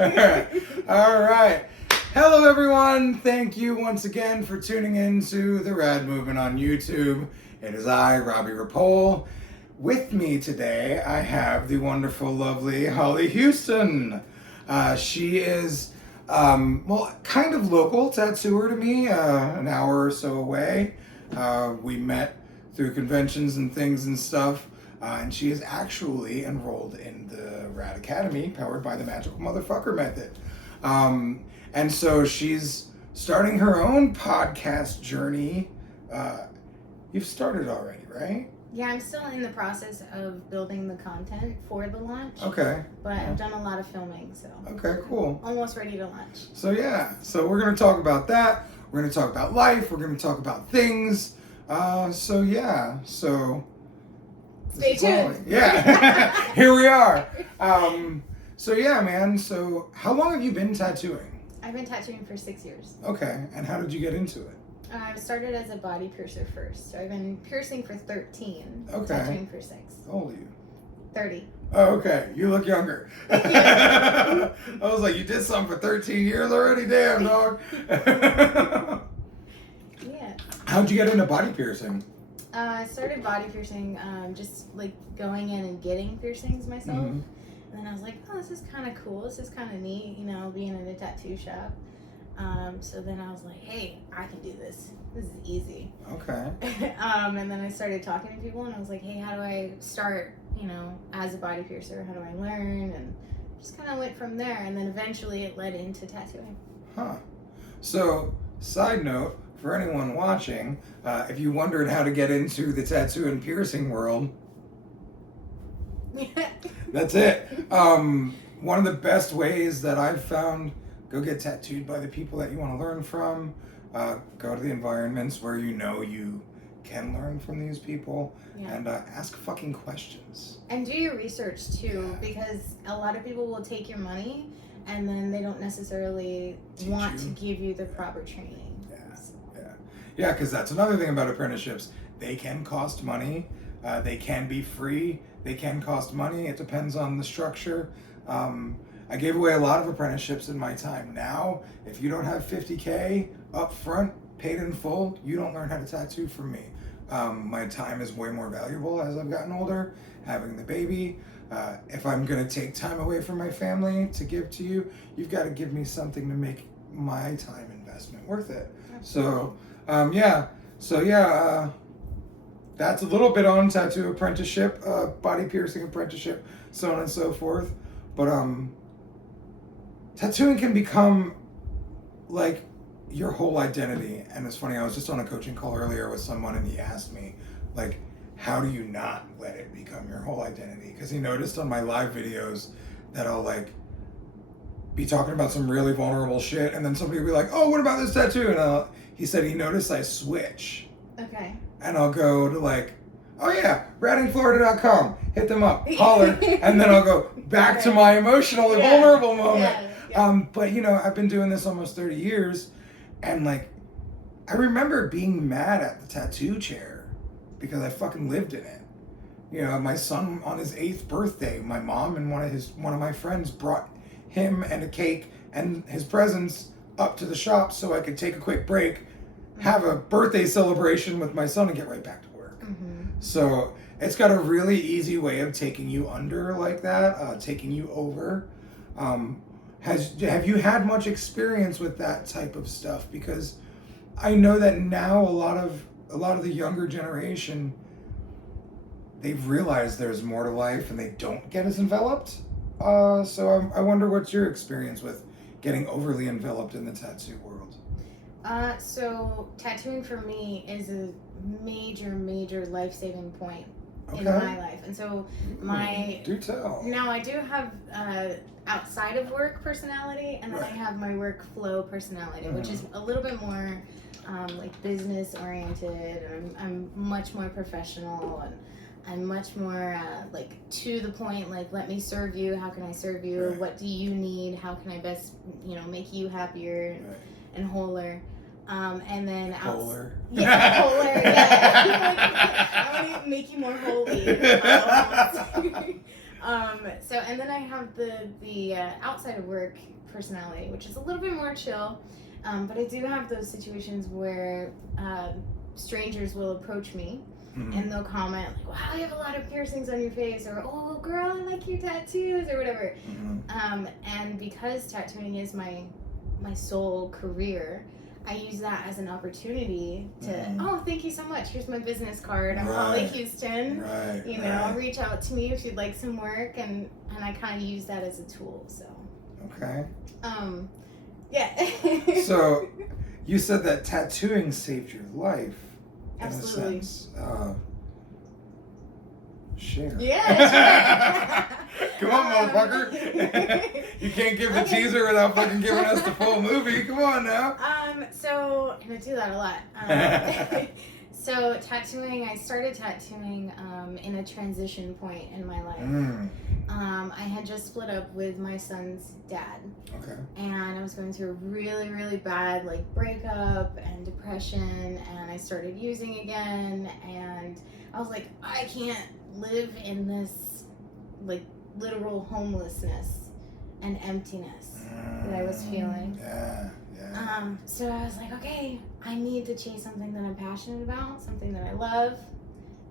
All right. Hello, everyone. Thank you once again for tuning in to the Rad Movement on YouTube. It is I, Robbie Rapole. With me today, I have the wonderful, lovely Holly Huston. She is, kind of local tattooer to me, an hour or so away. We met through conventions and things and stuff. And she is actually enrolled in the Rad Academy, powered by the Magical Motherfucker Method. And so she's starting her own podcast journey. You've started already, right? Yeah, I'm still in the process of building the content for the launch. Okay. But I've done a lot of filming, so. Okay, cool. Almost ready to launch. So so we're going to talk about that. We're going to talk about life. We're going to talk about things. So stay tuned. Yeah. Here we are. Man. So how long have you been tattooing? I've been tattooing for 6 years. Okay. And how did you get into it? I started as a body piercer first. So I've been piercing for 13. Okay. Tattooing for 6. How old are you? 30. Oh, okay. You look younger. I was like, you did something for 13 years already? Damn, dog. Yeah. How'd you get into body piercing? I started body piercing, just like going in and getting piercings myself. Mm-hmm. And then I was like, oh, this is kind of cool. This is kind of neat, being in a tattoo shop. So then I was like, hey, I can do this. This is easy. Okay. And then I started talking to people and I was like, hey, how do I start, as a body piercer? How do I learn? And just kind of went from there. And then eventually it led into tattooing. Huh. So, side note, for anyone watching, if you wondered how to get into the tattoo and piercing world, that's it. One of the best ways that I've found, go get tattooed by the people that you want to learn from. Go to the environments where you can learn from these people, and ask fucking questions. And do your research too, because a lot of people will take your money and then they don't necessarily want to give you the proper training. Yeah, because that's another thing about apprenticeships. They can cost money. They can be free. They can cost money. It depends on the structure. I gave away a lot of apprenticeships in my time. Now, if you don't have $50K up front, paid in full, you don't learn how to tattoo from me. My time is way more valuable as I've gotten older, having the baby. If I'm going to take time away from my family to give to you, you've got to give me something to make my time investment worth it. Absolutely. That's a little bit on tattoo apprenticeship, body piercing apprenticeship, so on and so forth. But tattooing can become like your whole identity. And it's funny, I was just on a coaching call earlier with someone and he asked me, like, how do you not let it become your whole identity? Because he noticed on my live videos that I'll like be talking about some really vulnerable shit and then somebody will be like, oh, what about this tattoo? And he said he noticed I switch. Okay. And I'll go to like, oh yeah, radingflorida.com, hit them up, holler, and then I'll go back to my emotional and vulnerable moment. But I've been doing this almost 30 years, and like, I remember being mad at the tattoo chair because I fucking lived in it. My son on his 8th birthday, my mom and one of my friends brought him and a cake and his presents up to the shop so I could take a quick break, have a birthday celebration with my son, and get right back to work. Mm-hmm. So it's got a really easy way of taking you under like that, taking you over. Have you had much experience with that type of stuff? Because I know that now a lot of the younger generation, they've realized there's more to life and they don't get as enveloped. So I wonder what's your experience with getting overly enveloped in the tattoo world? So tattooing for me is a major life-saving point in my life. And so do tell. Now I do have outside of work personality, and then I have my workflow personality, which is a little bit more like business oriented. I'm much more professional, and I'm much more like to the point, like, let me serve you. How can I serve you? Right. What do you need? How can I best, make you happier and wholer? And then Polar. Yeah, polar. Yeah. I want to make you more holy. So, and then I have the outside of work personality, which is a little bit more chill. But I do have those situations where strangers will approach me and they'll comment like, "Wow, you have a lot of piercings on your face," or "Oh, girl, I like your tattoos," or whatever. And because tattooing is my sole career, I use that as an opportunity to, "Oh, thank you so much. Here's my business card. I'm Holly Huston. You know, reach out to me if you'd like some work," and I kind of use that as a tool. So. Okay. Yeah. So, you said that tattooing saved your life. Absolutely. In a sense. Share. Yeah, sure. Come on, motherfucker. You can't give a teaser without fucking giving us the full movie. Come on now. So, and I do that a lot. So tattooing, I started tattooing in a transition point in my life. I had just split up with my son's dad. Okay. And I was going through a really, really bad like breakup and depression, and I started using again, and I was like, I can't live in this like literal homelessness and emptiness that I was feeling. Yeah. So I was like, okay, I need to chase something that I'm passionate about, something that I love.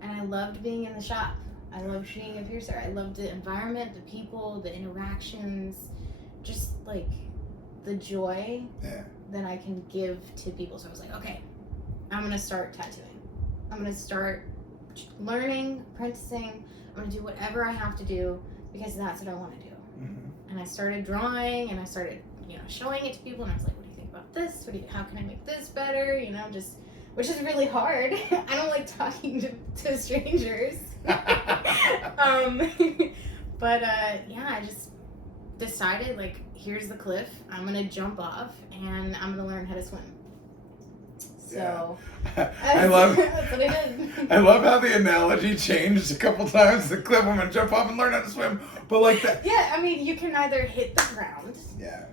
And I loved being in the shop. I loved being a piercer. I loved the environment, the people, the interactions, just like the joy that I can give to people. So I was like, okay, I'm going to start tattooing. I'm going to start learning, apprenticing. I'm going to do whatever I have to do because that's what I want to do. And I started drawing, and I started, showing it to people, and I was like, what do you think about this? How can I make this better? Which is really hard. I don't like talking to strangers. I just decided, like, here's the cliff. I'm going to jump off, and I'm going to learn how to swim. So I love that's what I did. I love how the analogy changed a couple times. The cliff, I'm gonna jump off and learn how to swim. But like that. Yeah, I mean, you can either hit the ground. Yeah.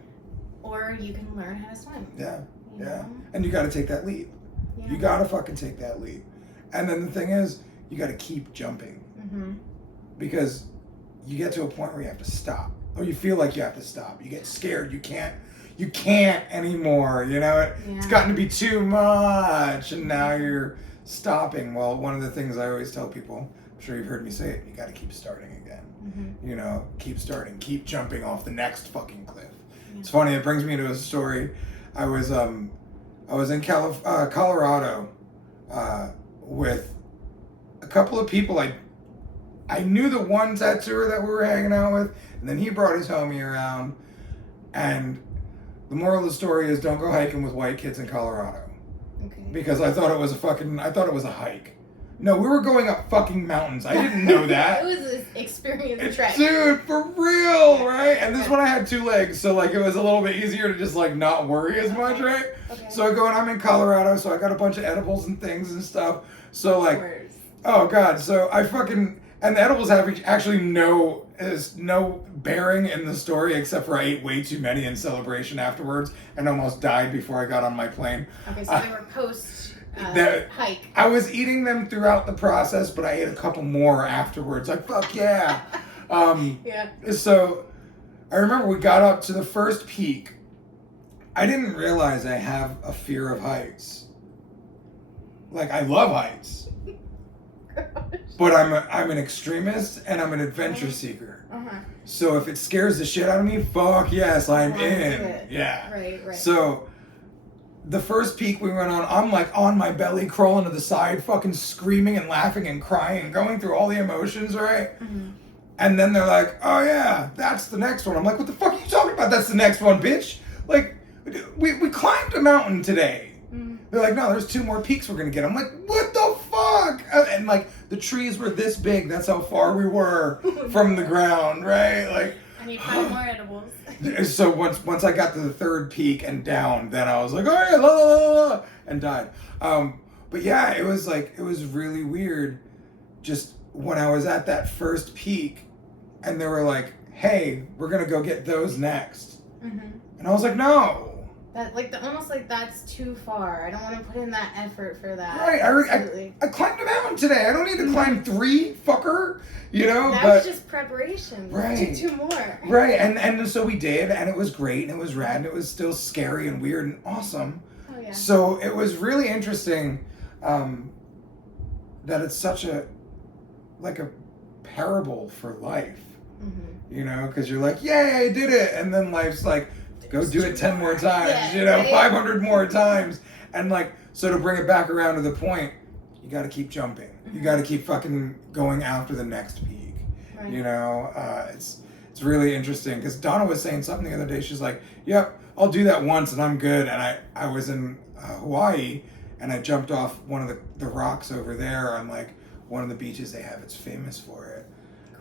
Or you can learn how to swim. Yeah. You know? And you gotta take that leap. Yeah. You gotta fucking take that leap. And then the thing is, you gotta keep jumping. Because you get to a point where you have to stop. Or you feel like you have to stop. You get scared. You can't anymore, It's gotten to be too much, and now you're stopping. Well, one of the things I always tell people, I'm sure you've heard me say it, you got to keep starting again. Keep starting, keep jumping off the next fucking cliff. It's funny, it brings me to a story. I was in Colorado with a couple of people. I knew the one tattooer that we were hanging out with, and then he brought his homie around, and the moral of the story is don't go hiking with white kids in Colorado. Okay. Because I thought it was a hike. No, we were going up fucking mountains. I didn't know that. It was an experience trek. Dude, for real, right? And this one I had 2 legs, so like it was a little bit easier to just like not worry as much, right? Okay. So I'm in Colorado, so I got a bunch of edibles and things and stuff. So like, oh God, so and the edibles have actually no bearing in the story except for I ate way too many in celebration afterwards and almost died before I got on my plane. Okay, so they were post hike. I was eating them throughout the process, but I ate a couple more afterwards. Like, fuck yeah. So I remember we got up to the first peak. I didn't realize I have a fear of heights. Like, I love heights. But I'm an extremist and I'm an adventure seeker. So if it scares the shit out of me, fuck yes, I'm in. Yeah. Right. So the first peak we went on, I'm like on my belly, crawling to the side, fucking screaming and laughing and crying and going through all the emotions, right? And then they're like, oh yeah, that's the next one. I'm like, what the fuck are you talking about? That's the next one, bitch. Like, we climbed a mountain today. They're like, no, there's 2 more peaks we're gonna get. I'm like, what the fuck? And like, the trees were this big. That's how far we were from the ground, right? Like, I need 5 more edibles. So once I got to the 3rd peak and down, then I was like, oh yeah, la la la la, and died. But yeah, it was really weird. Just when I was at that first peak, and they were like, hey, we're gonna go get those next, and I was like, no. That almost like that's too far. I don't want to put in that effort for that. Right. I climbed a mountain today. I don't need to climb 3, fucker. You know. That was just preparation. Right. Do 2 more. Right. And so we did, and it was great, and it was rad, and it was still scary and weird and awesome. Oh yeah. So it was really interesting that it's such a parable for life. Mm-hmm. You know, because you're like, yay, I did it, and then life's like, go do it 10 more times, yeah, 500 more times. And like, so to bring it back around to the point, you got to keep jumping. You got to keep fucking going after the next peak. Right. You know, it's really interesting because Donna was saying something the other day. She's like, yep, I'll do that once and I'm good. And I was in Hawaii and I jumped off one of the rocks over there on like one of the beaches they have. It's famous for it.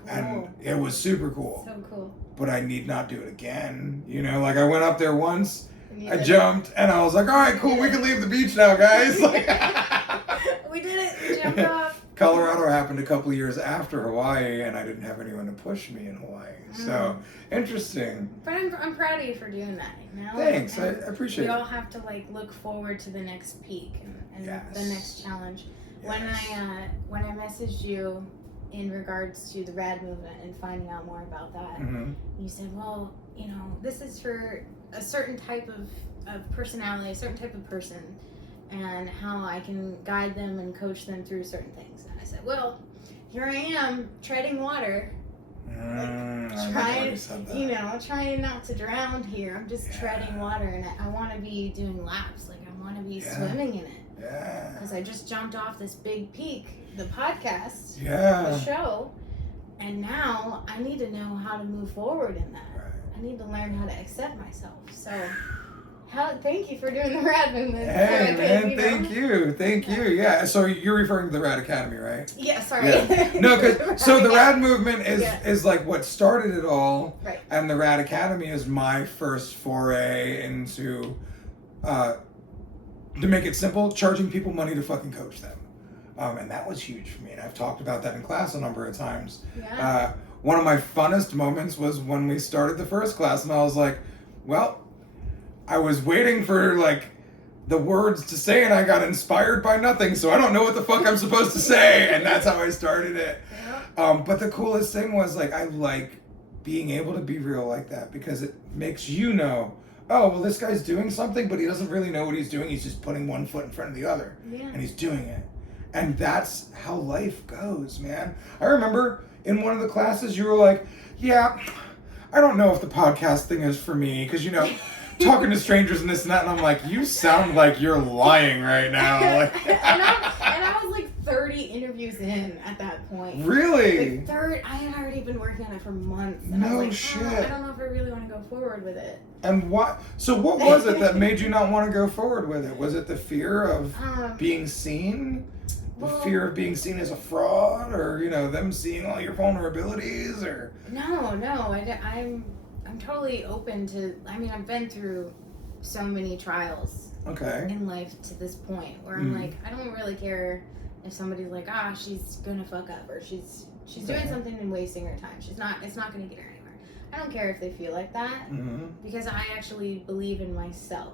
Cool. And it was super cool. So cool. But I need not do it again. You know, like I went up there once, I jumped, and I was like, all right, cool, we can leave the beach now, guys. We did it. We jumped off. Colorado happened a couple of years after Hawaii, and I didn't have anyone to push me in Hawaii. So, interesting. But I'm proud of you for doing that. You know? Thanks, and I appreciate it. We all have to like look forward to the next peak and the next challenge. Yes. When I messaged you in regards to the rad movement and finding out more about that, you said, well, you know, this is for a certain type of personality, a certain type of person, and how I can guide them and coach them through certain things. And I said, well, here I am treading water, trying not to drown here. I'm just treading water, and I want to be doing laps, like I want to be swimming in it. Yeah. Because I just jumped off this big peak, the podcast, the show, and now I need to know how to move forward in that. Right. I need to learn how to accept myself. So, thank you for doing the Rad movement. Hey, man, thank you. Yeah, so you're referring to the Rad Academy, right? Yeah, sorry. Yeah. No, because so the Rad movement is like what started it all, right? And the Rad Academy is my first foray into, to make it simple, charging people money to fucking coach them. And that was huge for me, and I've talked about that in class a number of times. Yeah. One of my funnest moments was when we started the first class, and I was like, well, I was waiting for like the words to say, and I got inspired by nothing, so I don't know what the fuck I'm supposed to say, and that's how I started it. Yeah. But the coolest thing was like, I like being able to be real like that, because it makes you know, oh, well, this guy's doing something, but he doesn't really know what he's doing. He's just putting one foot in front of the other, and he's doing it. And that's how life goes, man. I remember in one of the classes, you were like, yeah, I don't know if the podcast thing is for me, because, you know, talking to strangers and this and that, and I'm like, you sound like you're lying right now. Like, and I was like 30 interviews in at that point. Really? Like I had already been working on it for months. And no I was like, shit. I don't know if I really want to go forward with it. And what was it that made you not want to go forward with it? Was it the fear of being seen? The fear of being seen as a fraud, or, you know, them seeing all your vulnerabilities, or? No, I'm totally open to, I mean, I've been through so many trials in life to this point where I'm like, I don't really care if somebody's like, she's gonna fuck up, or she's doing something and wasting her time. It's not gonna get her anywhere. I don't care if they feel like that, because I actually believe in myself.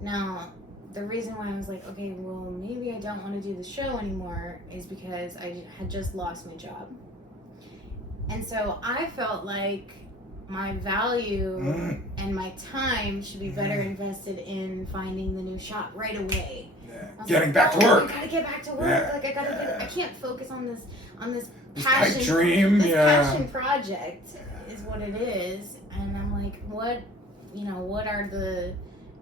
Now, the reason why I was like, okay, well, maybe I don't want to do the show anymore is because I had just lost my job. And so I felt like my value and my time should be better invested in finding the new shop right away. Yeah. Getting back to work. I gotta get back to work. Yeah. Like I can't focus on this passion dream. This passion project is what it is. And I'm like, what are the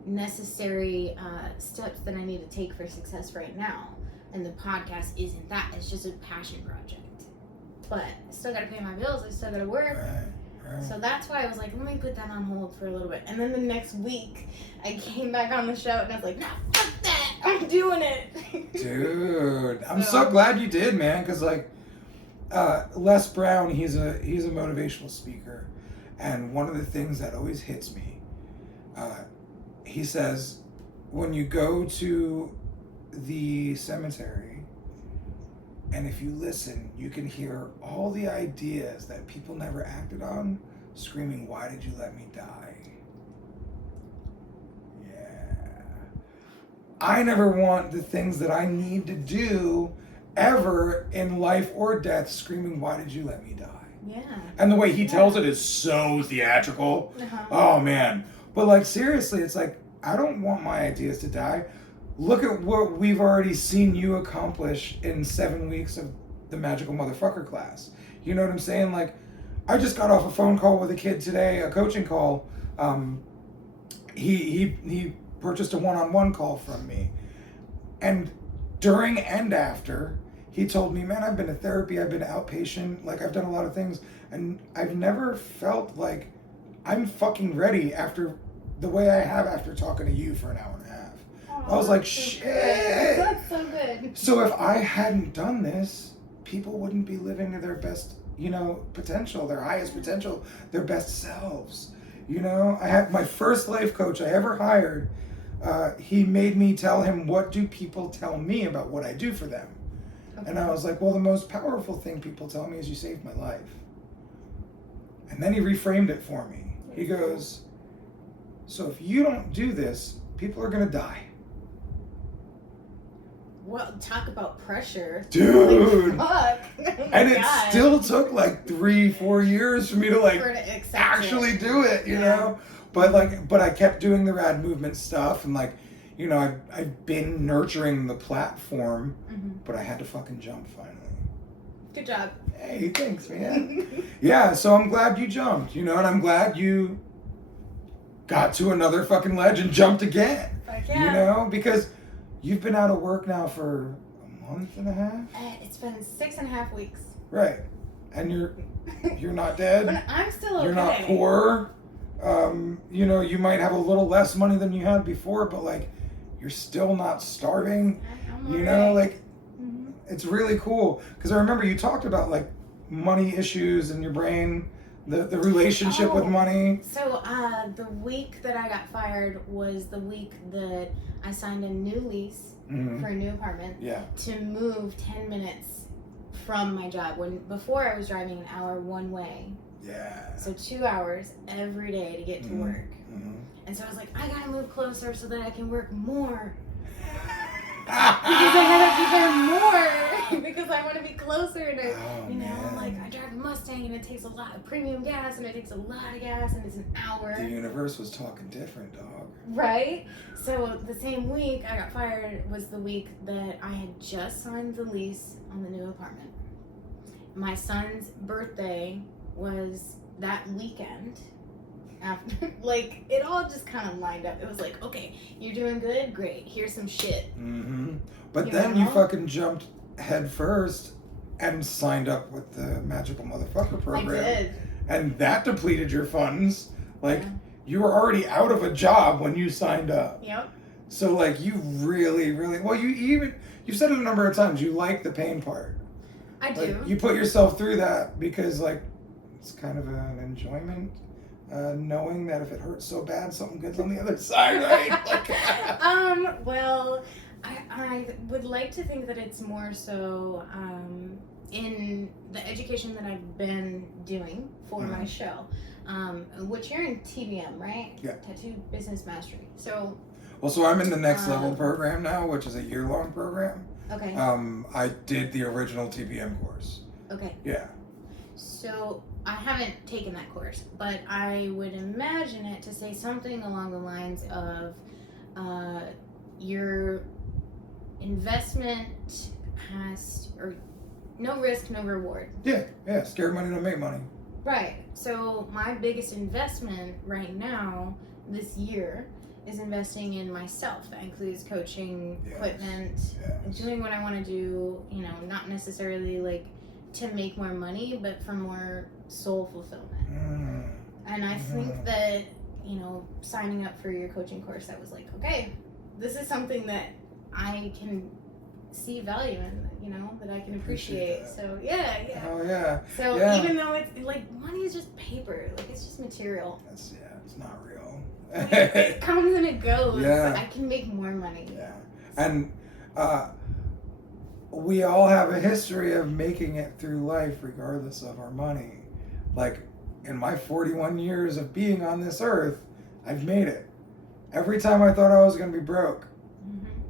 necessary steps that I need to take for success right now? And the podcast isn't that. It's just a passion project. But I still gotta pay my bills. I still gotta work. Right. So that's why I was like, let me put that on hold for a little bit. And then the neles week, I came back on the show and I was like, no, fuck that. I'm doing it. Dude, I'm so glad you did, man. Because like Les Brown, he's a motivational speaker, and one of the things that always hits me, he says, when you go to the cemetery, and if you listen, you can hear all the ideas that people never acted on screaming, why did you let me die? Yeah. I never want the things that I need to do ever in life or death screaming, why did you let me die? Yeah. And the way he tells it is so theatrical. Uh-huh. Oh, man. But, like, seriously, it's like, I don't want my ideas to die. Look at what we've already seen you accomplish in 7 weeks of the Magical Motherfucker class. You know what I'm saying? Like, I just got off a phone call with a kid today, a coaching call. He purchased a one-on-one call from me. And during and after, he told me, man, I've been to therapy, I've been to outpatient, like I've done a lot of things. And I've never felt like I'm fucking ready after the way I have after talking to you for an hour and a half. Aww, I was like, so shit. good. That's so good. So if I hadn't done this, people wouldn't be living to their best, potential, their highest potential, their best selves. I had my first life coach I ever hired. He made me tell him, what do people tell me about what I do for them? Okay. And I was like, well, the most powerful thing people tell me is you saved my life. And then he reframed it for me. He goes, so if you don't do this, people are going to die. Well, talk about pressure. Dude. Like, fuck. Oh and God. It still took like 3-4 years for me to actually do it, you know? But I kept doing the rad movement stuff, and I've been nurturing the platform, but I had to fucking jump finally. Good job. Hey, thanks, man. Yeah, so I'm glad you jumped, and I'm glad you got to another fucking ledge and jumped again. Fuck yeah. Because you've been out of work now for a month and a half? It's been 6.5 weeks. Right. And you're not dead. But I'm still okay. You're not poor. You might have a little less money than you had before, but you're still not starving. It's really cool. Because I remember you talked about money issues in your brain, the relationship with money. So the week that I got fired was the week that I signed a new lease for a new apartment to move 10 minutes from my job. When before I was driving an hour one way. Yeah. So 2 hours every day to get to work. And so I was like, I gotta move closer so that I can work more. Because I gotta be there more because I want to be closer to, I drive a Mustang and it takes a lot of premium gas and it takes a lot of gas and it's an hour. The universe was talking different, dog. Right? So the same week I got fired was the week that I had just signed the lease on the new apartment. My son's birthday was that weekend. After, it all just kind of lined up. It was like, okay, you're doing good, great. Here's some shit. But then you fucking jumped head first and signed up with the Magical Motherfucker program. I did. And that depleted your funds. You were already out of a job when you signed up. Yep. So you really, really, well, you said it a number of times, you like the pain part. I do. You put yourself through that because it's kind of an enjoyment. Knowing that if it hurts so bad, something good's on the other side, right? Well, I would like to think that it's more so in the education that I've been doing for my show, which you're in TBM, right? Yeah. Tattoo Business Mastery. So. Well, so I'm in the next level program now, which is a year-long program. Okay. I did the original TBM course. Okay. Yeah. So I haven't taken that course, but I would imagine it to say something along the lines of your investment or no risk, no reward. Yeah, scared money don't make money. Right. So my biggest investment right now this year is investing in myself. That includes coaching, equipment, doing what I want to do, not necessarily to make more money, but for more soul fulfillment. And I think that, signing up for your coaching course, I was like, okay, this is something that I can see value in, that I can appreciate. So, yeah. Oh, yeah. So, even though it's money is just paper, it's just material. It's not real. It comes and it goes. Yeah. I can make more money. Yeah. And, we all have a history of making it through life regardless of our money. In my 41 years of being on this earth, I've made it. Every time I thought I was going to be broke,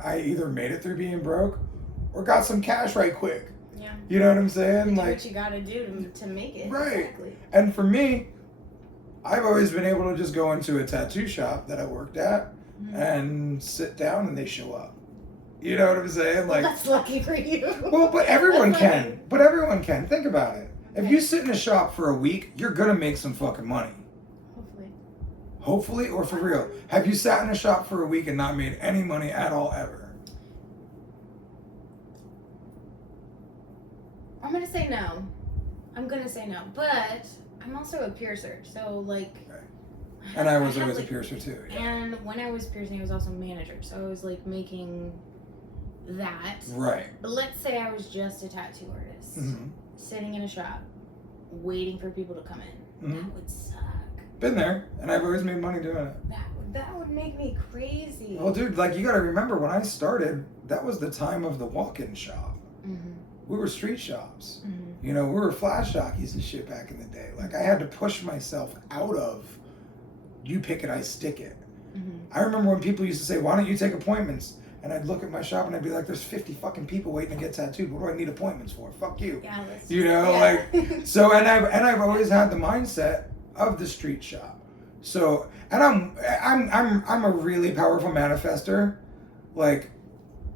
I either made it through being broke or got some cash right quick. Yeah. You know what I'm saying? You do like what you gotta do to make it. Right. Exactly. And for me, I've always been able to just go into a tattoo shop that I worked at and sit down and they show up. You know what I'm saying? Like, that's lucky for you. Well, but everyone can. But everyone can. Think about it. If you sit in a shop for a week, you're gonna make some fucking money. Hopefully, or for real. Have you sat in a shop for a week and not made any money at all ever? I'm gonna say no. But I'm also a piercer, so like. Okay. And I was always like, a piercer too. Yeah. And when I was piercing, I was also a manager, so I was like making that. Right. But let's say I was just a tattoo artist, sitting in a shop, waiting for people to come in. That would suck. Been there, and I've always made money doing it. That would make me crazy. Well, dude, like you gotta remember when I started, that was the time of the walk-in shop. We were street shops. You know, we were flash jockeys and shit back in the day. Like I had to push myself out of, you pick it, I stick it. I remember when people used to say, why don't you take appointments? And I'd look at my shop and I'd be like, there's 50 fucking people waiting to get tattooed. What do I need appointments for? Fuck you. Yeah, you know, like, so, and I've always had the mindset of the street shop. So, and I'm a really powerful manifester. Like,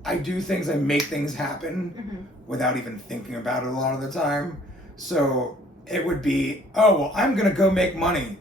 I do things and make things happen without even thinking about it a lot of the time. So it would be, oh, well, I'm going to go make money.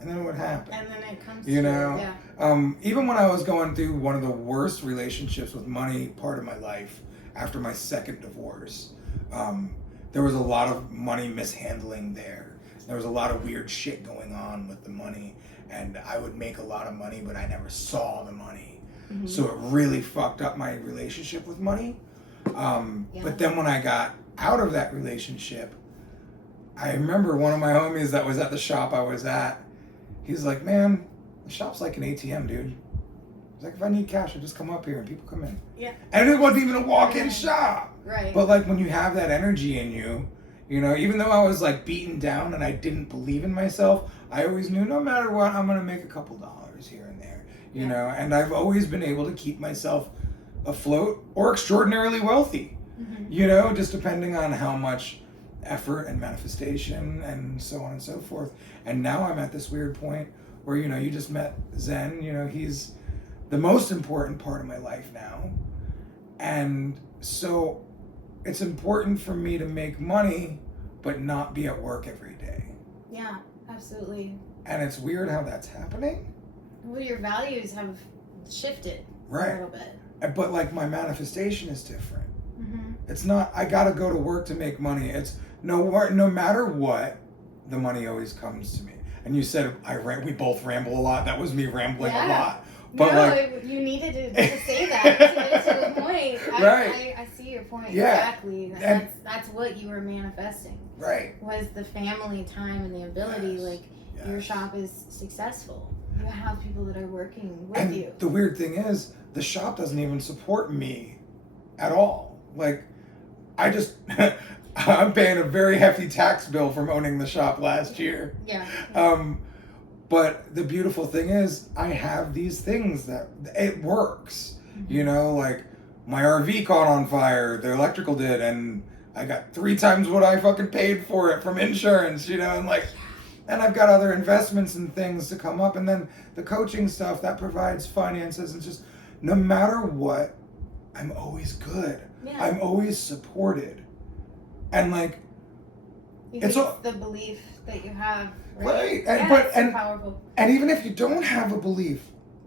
And then it would happen. And then it comes you to, know? Yeah. Even when I was going through one of the worst relationships with money part of my life after my second divorce, there was a lot of money mishandling there. There was a lot of weird shit going on with the money. And I would make a lot of money, but I never saw the money. So it really fucked up my relationship with money. But then when I got out of that relationship, I remember one of my homies that was at the shop I was at, he's like, man, the shop's like an ATM, dude. He's like, if I need cash, I just come up here and people come in. Yeah. And it wasn't even a walk-in shop. Right. But like when you have that energy in you, you know, even though I was like beaten down and I didn't believe in myself, I always knew no matter what, I'm going to make a couple dollars here and there, you know, and I've always been able to keep myself afloat or extraordinarily wealthy, you know, just depending on how much effort and manifestation and so on and so forth. And now I'm at this weird point where, you know, you just met Zen, you know, he's the most important part of my life now. And so it's important for me to make money, but not be at work every day. Yeah, absolutely. And it's weird how that's happening. Well, your values have shifted a little bit. But like my manifestation is different. It's not, I gotta go to work to make money. It's no matter what, the money always comes to me. And you said we both ramble a lot. That was me rambling a lot. But no, like, you needed to say that to the point. I see your point exactly. That's what you were manifesting. Right. Was the family time and the ability. Your shop is successful. You have people that are working with you. The weird thing is, the shop doesn't even support me at all. Like, I just, I'm paying a very hefty tax bill from owning the shop last year. Yeah. But the beautiful thing is, I have these things that it works. You know, like my RV caught on fire, the electrical did, and I got 3 times what I fucking paid for it from insurance, you know, and I've got other investments and things to come up, and then the coaching stuff that provides finances, and just no matter what, I'm always good. Yeah. I'm always supported. And like, it's the belief that you have. Right. And powerful. And even if you don't have a belief,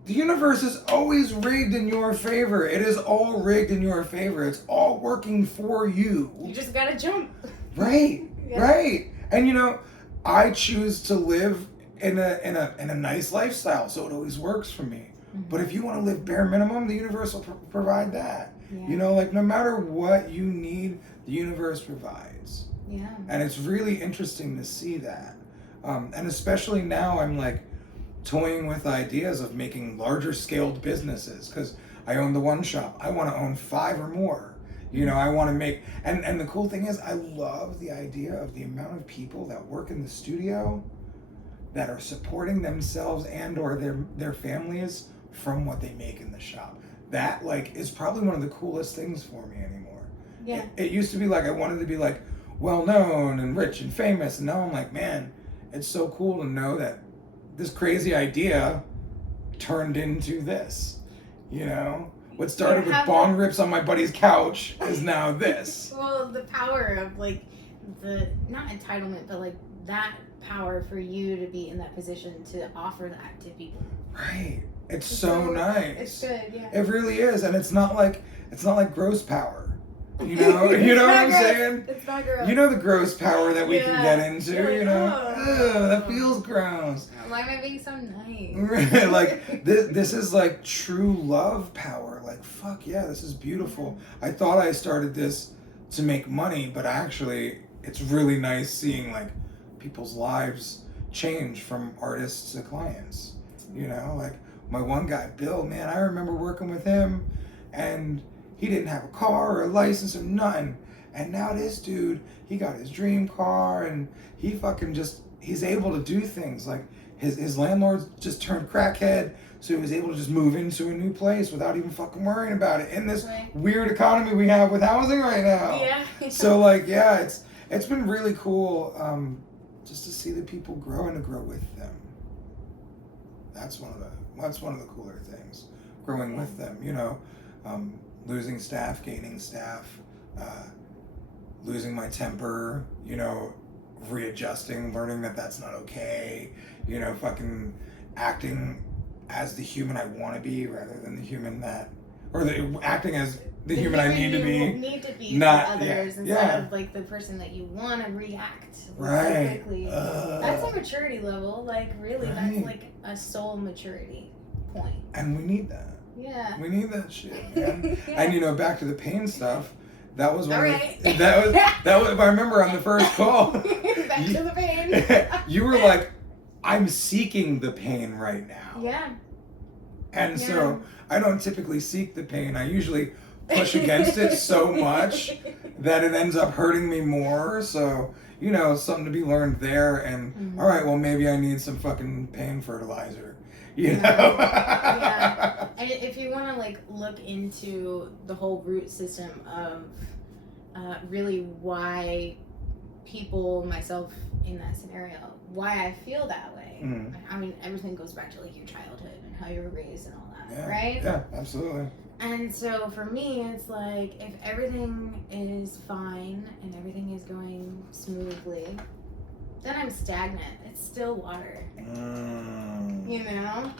the universe is always rigged in your favor. It is all rigged in your favor. It's all working for you. You just gotta jump. Right. Right. And you know, I choose to live in a nice lifestyle, so it always works for me. But if you want to live bare minimum, the universe will provide that. Yeah. You know, like no matter what you need, the universe provides. Yeah. And it's really interesting to see that. And especially now I'm like toying with ideas of making larger scaled businesses, because I own the one shop. I want to own 5 or more. You know, I want to make, and the cool thing is I love the idea of the amount of people that work in the studio that are supporting themselves and or their families from what they make in the shop. that like is probably one of the coolest things for me anymore. Yeah. It used to be like I wanted to be like well known and rich and famous, and now I'm like, man, it's so cool to know that this crazy idea turned into this. You know, what started with bong rips on my buddy's couch is now this. Well, the power of like the not entitlement, but like that power for you to be in that position to offer that to people. Right. It's so nice. It's good, yeah. It really is, and it's not like gross power. You know, you know what I'm saying? It's not gross. You know the gross power that we can get into. Like, you know, ugh, that feels gross. Why am I being so nice? Like this is like true love power. Like fuck yeah, this is beautiful. I thought I started this to make money, but actually, it's really nice seeing like people's lives change from artists to clients. You know, like my one guy, Bill, man, I remember working with him, and he didn't have a car or a license or nothing. And now this dude, he got his dream car, and he fucking he's able to do things. Like his landlord just turned crackhead, so he was able to just move into a new place without even fucking worrying about it in this weird economy we have with housing right now. Yeah. So like, yeah, it's been really cool just to see the people grow and to grow with them. That's one of the cooler things, growing with them, you know. Losing staff, gaining staff, losing my temper, you know, readjusting, learning that that's not okay, you know, fucking acting as the human I want to be rather than the human that, or acting as the human I need to be. Not others instead of like the person that you want to react so quickly. That's a maturity level, like really, that's like a soul maturity point. And we need that. Yeah. We need that shit, man. And you know, back to the pain stuff. That was one that was if I remember on the first call. Back to the pain. You were like, I'm seeking the pain right now. Yeah. And so I don't typically seek the pain. I usually push against it so much that it ends up hurting me more. So, you know, something to be learned there. And all right, well, maybe I need some fucking pain fertilizer. You know? Yeah. And if you want to like look into the whole root system of really why people, myself in that scenario, why I feel that way. I mean, everything goes back to like your childhood and how you were raised and all that, right? Yeah, absolutely. And so for me, it's like if everything is fine and everything is going smoothly, then I'm stagnant. It's still water. You know?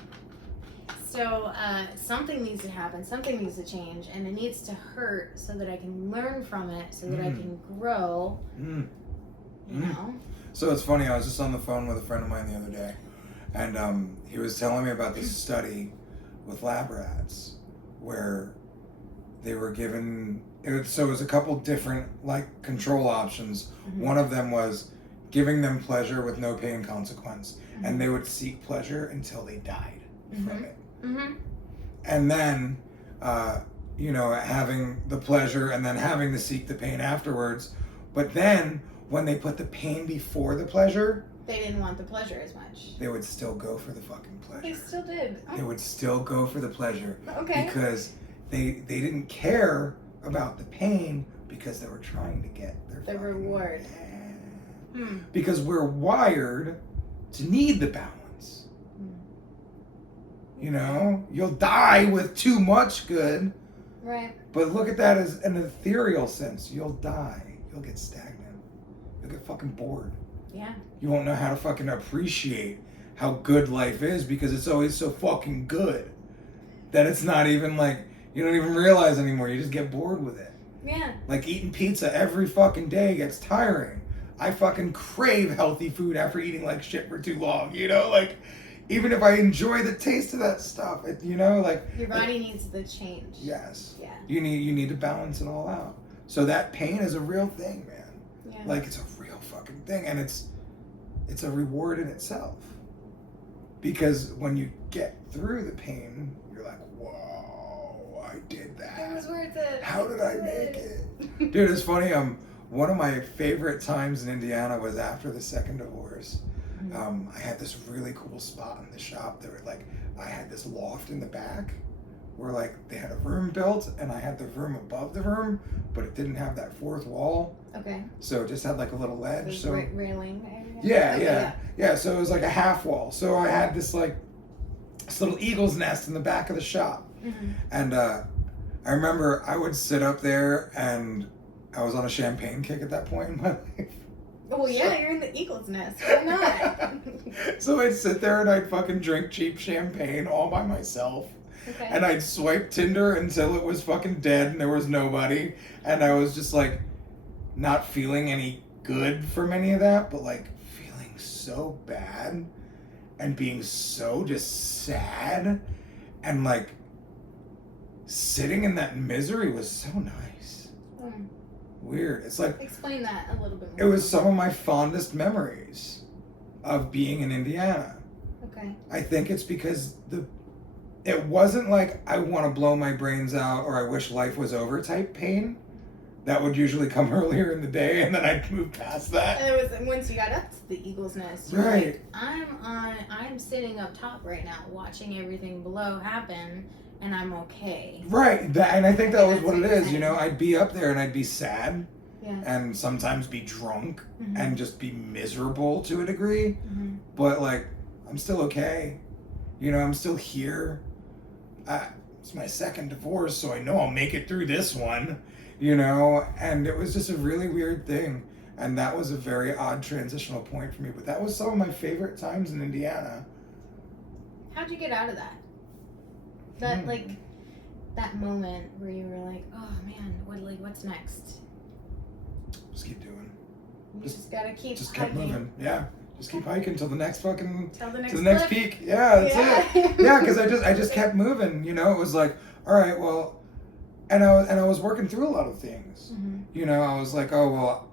So something needs to happen, something needs to change, and it needs to hurt so that I can learn from it, so that I can grow. You know? So it's funny, I was just on the phone with a friend of mine the other day, and he was telling me about this study with lab rats where they were given, so it was a couple different like control options. One of them was giving them pleasure with no pain consequence, and they would seek pleasure until they died from it. And then, you know, having the pleasure and then having to seek the pain afterwards. But then, when they put the pain before the pleasure, they didn't want the pleasure as much. They would still go for the fucking pleasure. They still did. They would still go for the pleasure. Okay. Because they didn't care about the pain because they were trying to get their reward. Because we're wired to need the balance. You know, you'll die with too much good. Right. But look at that as an ethereal sense. You'll die. You'll get stagnant. You'll get fucking bored. Yeah. You won't know how to fucking appreciate how good life is because it's always so fucking good that it's not even like, you don't even realize anymore. You just get bored with it. Yeah. Like eating pizza every fucking day gets tiring. I fucking crave healthy food after eating like shit for too long, you know? Like, even if I enjoy the taste of that stuff, you know, like... Your body needs the change. Yes. Yeah. You need to balance it all out. So that pain is a real thing, man. Yeah. Like, it's a real fucking thing, and it's a reward in itself. Because when you get through the pain, you're like, whoa, I did that. It was worth it. How did I make it? Dude, it's funny, one of my favorite times in Indiana was after the second divorce. I had this really cool spot in the shop that were like, I had this loft in the back where like they had a room built and I had the room above the room, but it didn't have that fourth wall. Okay. So it just had like a little ledge. So railing area? Yeah, Okay, yeah. So it was like a half wall. So I had this little eagle's nest in the back of the shop. Mm-hmm. And I remember I would sit up there, and I was on a champagne kick at that point in my life. Well, yeah, you're in the eagle's nest. Why not? So I'd sit there and I'd fucking drink cheap champagne all by myself. Okay. And I'd swipe Tinder until it was fucking dead and there was nobody. And I was just like not feeling any good from any of that, but like feeling so bad and being so just sad, and like sitting in that misery was so nice. Weird. It's like, explain that a little bit it more. was some of my fondest memories of being in Indiana. Okay. I think it's because it wasn't like I want to blow my brains out or I wish life was over type pain. That would usually come earlier in the day, and then I'd move past that. And it was once you got up to the eagle's nest. You're Right. Like, I'm sitting up top right now, watching everything below happen, and I'm okay. Right. And I think that was what it is. saying. You know, I'd be up there and I'd be sad, Yeah. and sometimes be drunk, Mm-hmm. and just be miserable to a degree. Mm-hmm. But like, I'm still okay. You know, I'm still here. It's my second divorce, so I know I'll make it through this one. You know, and it was just a really weird thing. And that was a very odd transitional point for me. But that was some of my favorite times in Indiana. How'd you get out of that? Like, that moment where you were like, oh man, what's next? Just keep doing. You just gotta keep Just hiking. keep moving. Yeah. Just keep hiking till the next fucking, Till the next, to the next cliff. peak. Yeah, that's it. Yeah, because I just kept moving. You know, it was like, all right, well, and I was working through a lot of things. Mm-hmm. You know, I was like, oh well,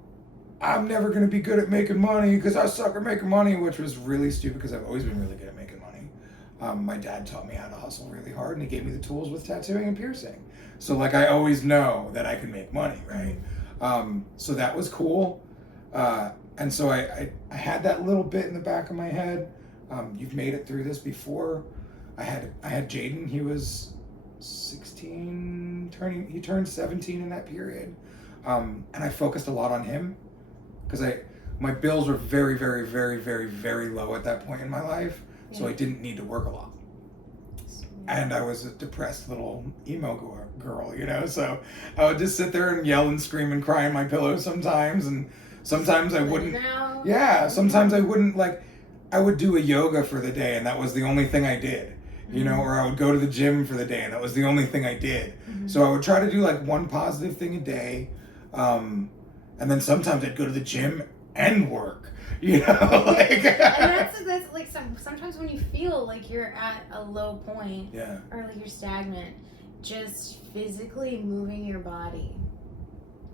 I'm never gonna be good at making money because I suck at making money, which was really stupid because I've always been really good at making money. My dad taught me how to hustle really hard, and he gave me the tools with tattooing and piercing. So like I always know that I can make money, right? So that was cool. And so I had that little bit in the back of my head. You've made it through this before. I had Jaden. He was 16, he turned 17 in that period. And I focused a lot on him because my bills were very, very, very, very, very low at that point in my life. Yeah. So I didn't need to work a lot. And I was a depressed little emo girl, you know? So I would just sit there and yell and scream and cry in my pillow sometimes. And sometimes I wouldn't. Yeah, sometimes I wouldn't, like, I would do a yoga for the day and that was the only thing I did. You know, or I would go to the gym for the day and that was the only thing I did. Mm-hmm. So I would try to do like one positive thing a day. And then sometimes I'd go to the gym and work, you know, like. And that's like sometimes when you feel like you're at a low point, yeah, or like you're stagnant, just physically moving your body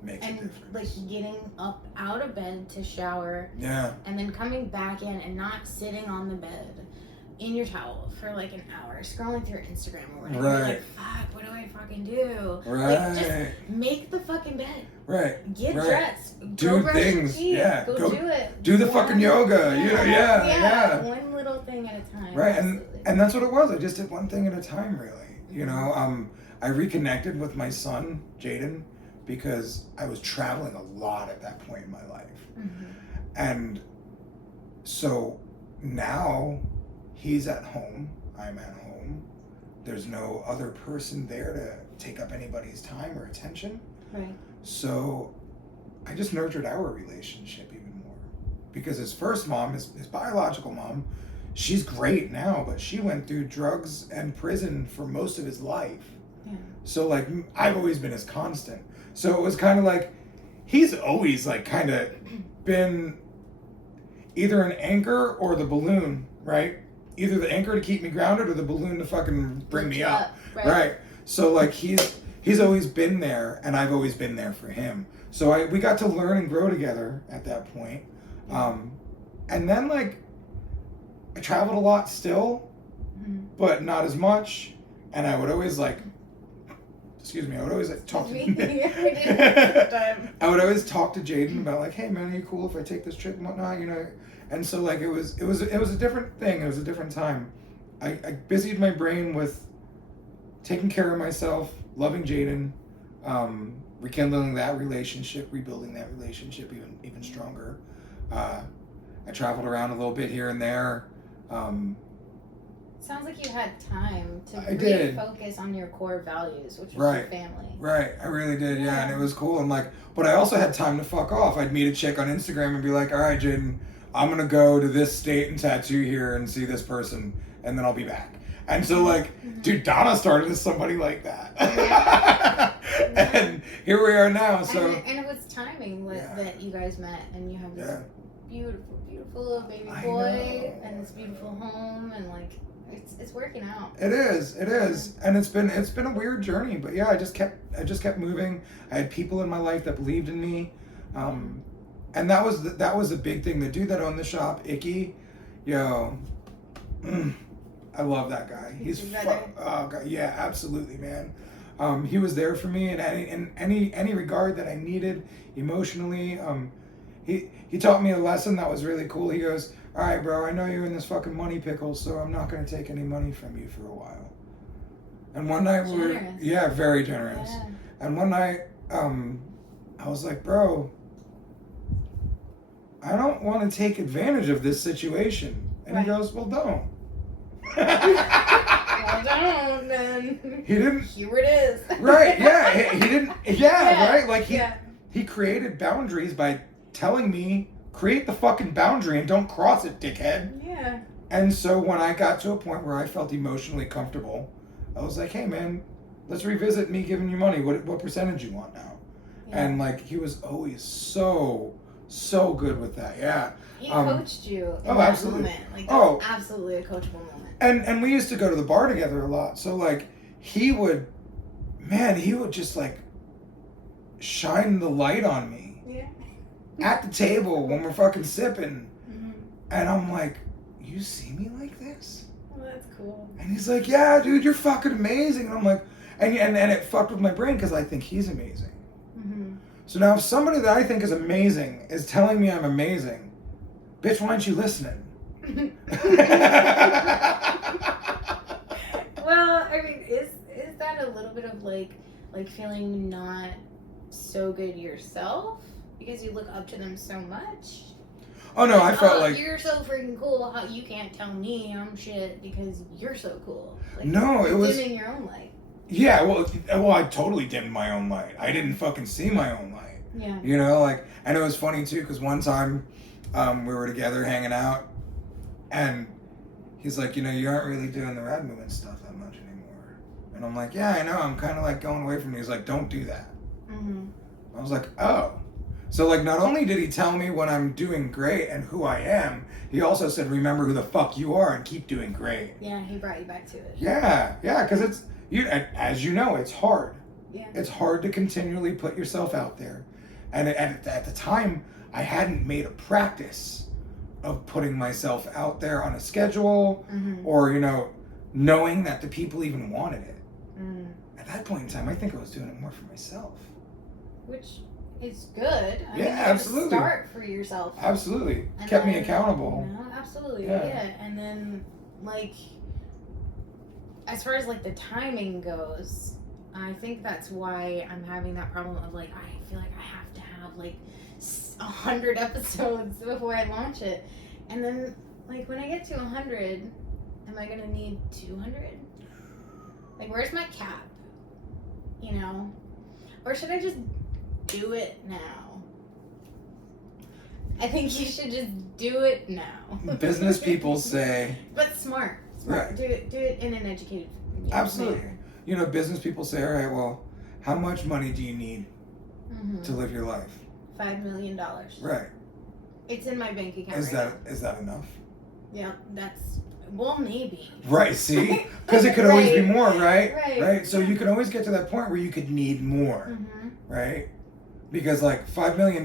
makes a difference. Like getting up out of bed to shower, yeah, and then coming back in and not sitting on the bed in your towel for like an hour, scrolling through Instagram or whatever. Right. You're like, fuck, what do I fucking do? Right. Like, just make the fucking bed. Right. Get right. dressed. Do go brush things. Your teeth. Yeah. Go do it. Do the fucking yoga. Yeah. One little thing at a time. Right. Absolutely. And that's what it was. I just did one thing at a time, really. You know, I reconnected with my son, Jaden, because I was traveling a lot at that point in my life. Mm-hmm. And so now he's at home, I'm at home. There's no other person there to take up anybody's time or attention. Right. So I just nurtured our relationship even more. Because his first mom, his biological mom, she's great now, but she went through drugs and prison for most of his life. Yeah. So like, I've always been his constant. So it was kind of like, he's always like kind of been either an anchor or the balloon, right? Either the anchor to keep me grounded or the balloon to fucking bring me up. Right. So like he's always been there and I've always been there for him. So we got to learn and grow together at that point. And then like I traveled a lot still, but not as much. And I would always like, I would always like talk to I would always talk to Jaden about like, hey man, are you cool if I take this trip and whatnot, you know? And so like it was a different thing. It was a different time. I busied my brain with taking care of myself, loving Jaden, rekindling that relationship, rebuilding that relationship even stronger. I traveled around a little bit here and there. Sounds like you had time to I really did. focus on your core values, which was Right. your family. Right, I really did, yeah, and it was cool. And like, but I also had time to fuck off. I'd meet a chick on Instagram and be like, all right, Jaden, I'm gonna go to this state and tattoo here and see this person, and then I'll be back. And so, like, dude, Donna started as somebody like that. Yeah. And here we are now, so. And it was timing that you guys met, and you have this beautiful, beautiful little baby boy, and this beautiful home, and like, it's working out. It is, and it's been a weird journey, but yeah, I just kept moving. I had people in my life that believed in me, and that was a big thing. The dude that owned the shop, Icky, yo, I love that guy. He's oh God, yeah, absolutely, man. He was there for me in any regard that I needed emotionally. He taught me a lesson that was really cool. He goes, all right, bro, I know you're in this fucking money pickle, so I'm not going to take any money from you for a while. And one night very generous. Yeah. And one night, I was like, bro, I don't want to take advantage of this situation. And he goes, well, don't. Well, don't, then. He didn't. Here it is. Right, yeah. He didn't, right? Like, he created boundaries by telling me, create the fucking boundary and don't cross it, dickhead. Yeah. And so when I got to a point where I felt emotionally comfortable, I was like, hey man, let's revisit me giving you money. What percentage you want now? Yeah. And like, he was always so good with that. Yeah. He coached you in that moment. Like, that's absolutely a coachable moment. And we used to go to the bar together a lot. So like, he would just like shine the light on me. Yeah. At the table when we're fucking sipping. Mm-hmm. And I'm like, you see me like this? Oh, that's cool. And he's like, yeah, dude, you're fucking amazing. And I'm like, and it fucked with my brain because I think he's amazing. Mm-hmm. So now if somebody that I think is amazing is telling me I'm amazing, bitch, why aren't you listening? Well, I mean, is that a little bit of like feeling not so good yourself? Because you look up to them so much. Oh no, I felt like you're so freaking cool. How you can't tell me I'm shit because you're so cool. Like, no, it was dimming your own light. Yeah, well, I totally dimmed my own light. I didn't fucking see my own light. Yeah. You know, like, and it was funny too because one time, we were together hanging out, and he's like, you know, you aren't really doing the rad movement stuff that much anymore. And I'm like, yeah, I know. I'm kind of like going away from you. He's like, don't do that. Mm-hmm. I was like, oh. So, like, not only did he tell me when I'm doing great and who I am, he also said, remember who the fuck you are and keep doing great. Yeah, he brought you back to it. Yeah, because it's, as you know, it's hard. Yeah. It's hard to continually put yourself out there. And at the time, I hadn't made a practice of putting myself out there on a schedule or, you know, knowing that the people even wanted it. Mm. At that point in time, I think I was doing it more for myself. Which... it's good. I mean, absolutely. Start for yourself. Absolutely. Kept me accountable. You know, absolutely. Yeah. And then, like, as far as, like, the timing goes, I think that's why I'm having that problem of, like, I feel like I have to have, like, 100 episodes before I launch it. And then, like, when I get to 100, am I going to need 200? Like, where's my cap? You know? Or should I just... do it now? I think you should just do it now. Business people say, but smart. Right. Do it in an educated absolutely manner. You know, business people say, all right, well, how much money do you need to live your life? $5 million. Right. It's in my bank account. Is that enough? Yeah, that's, well, maybe. Right, see? Because it could always be more, right? Right. So you can always get to that point where you could need more, right? Because like $5 million,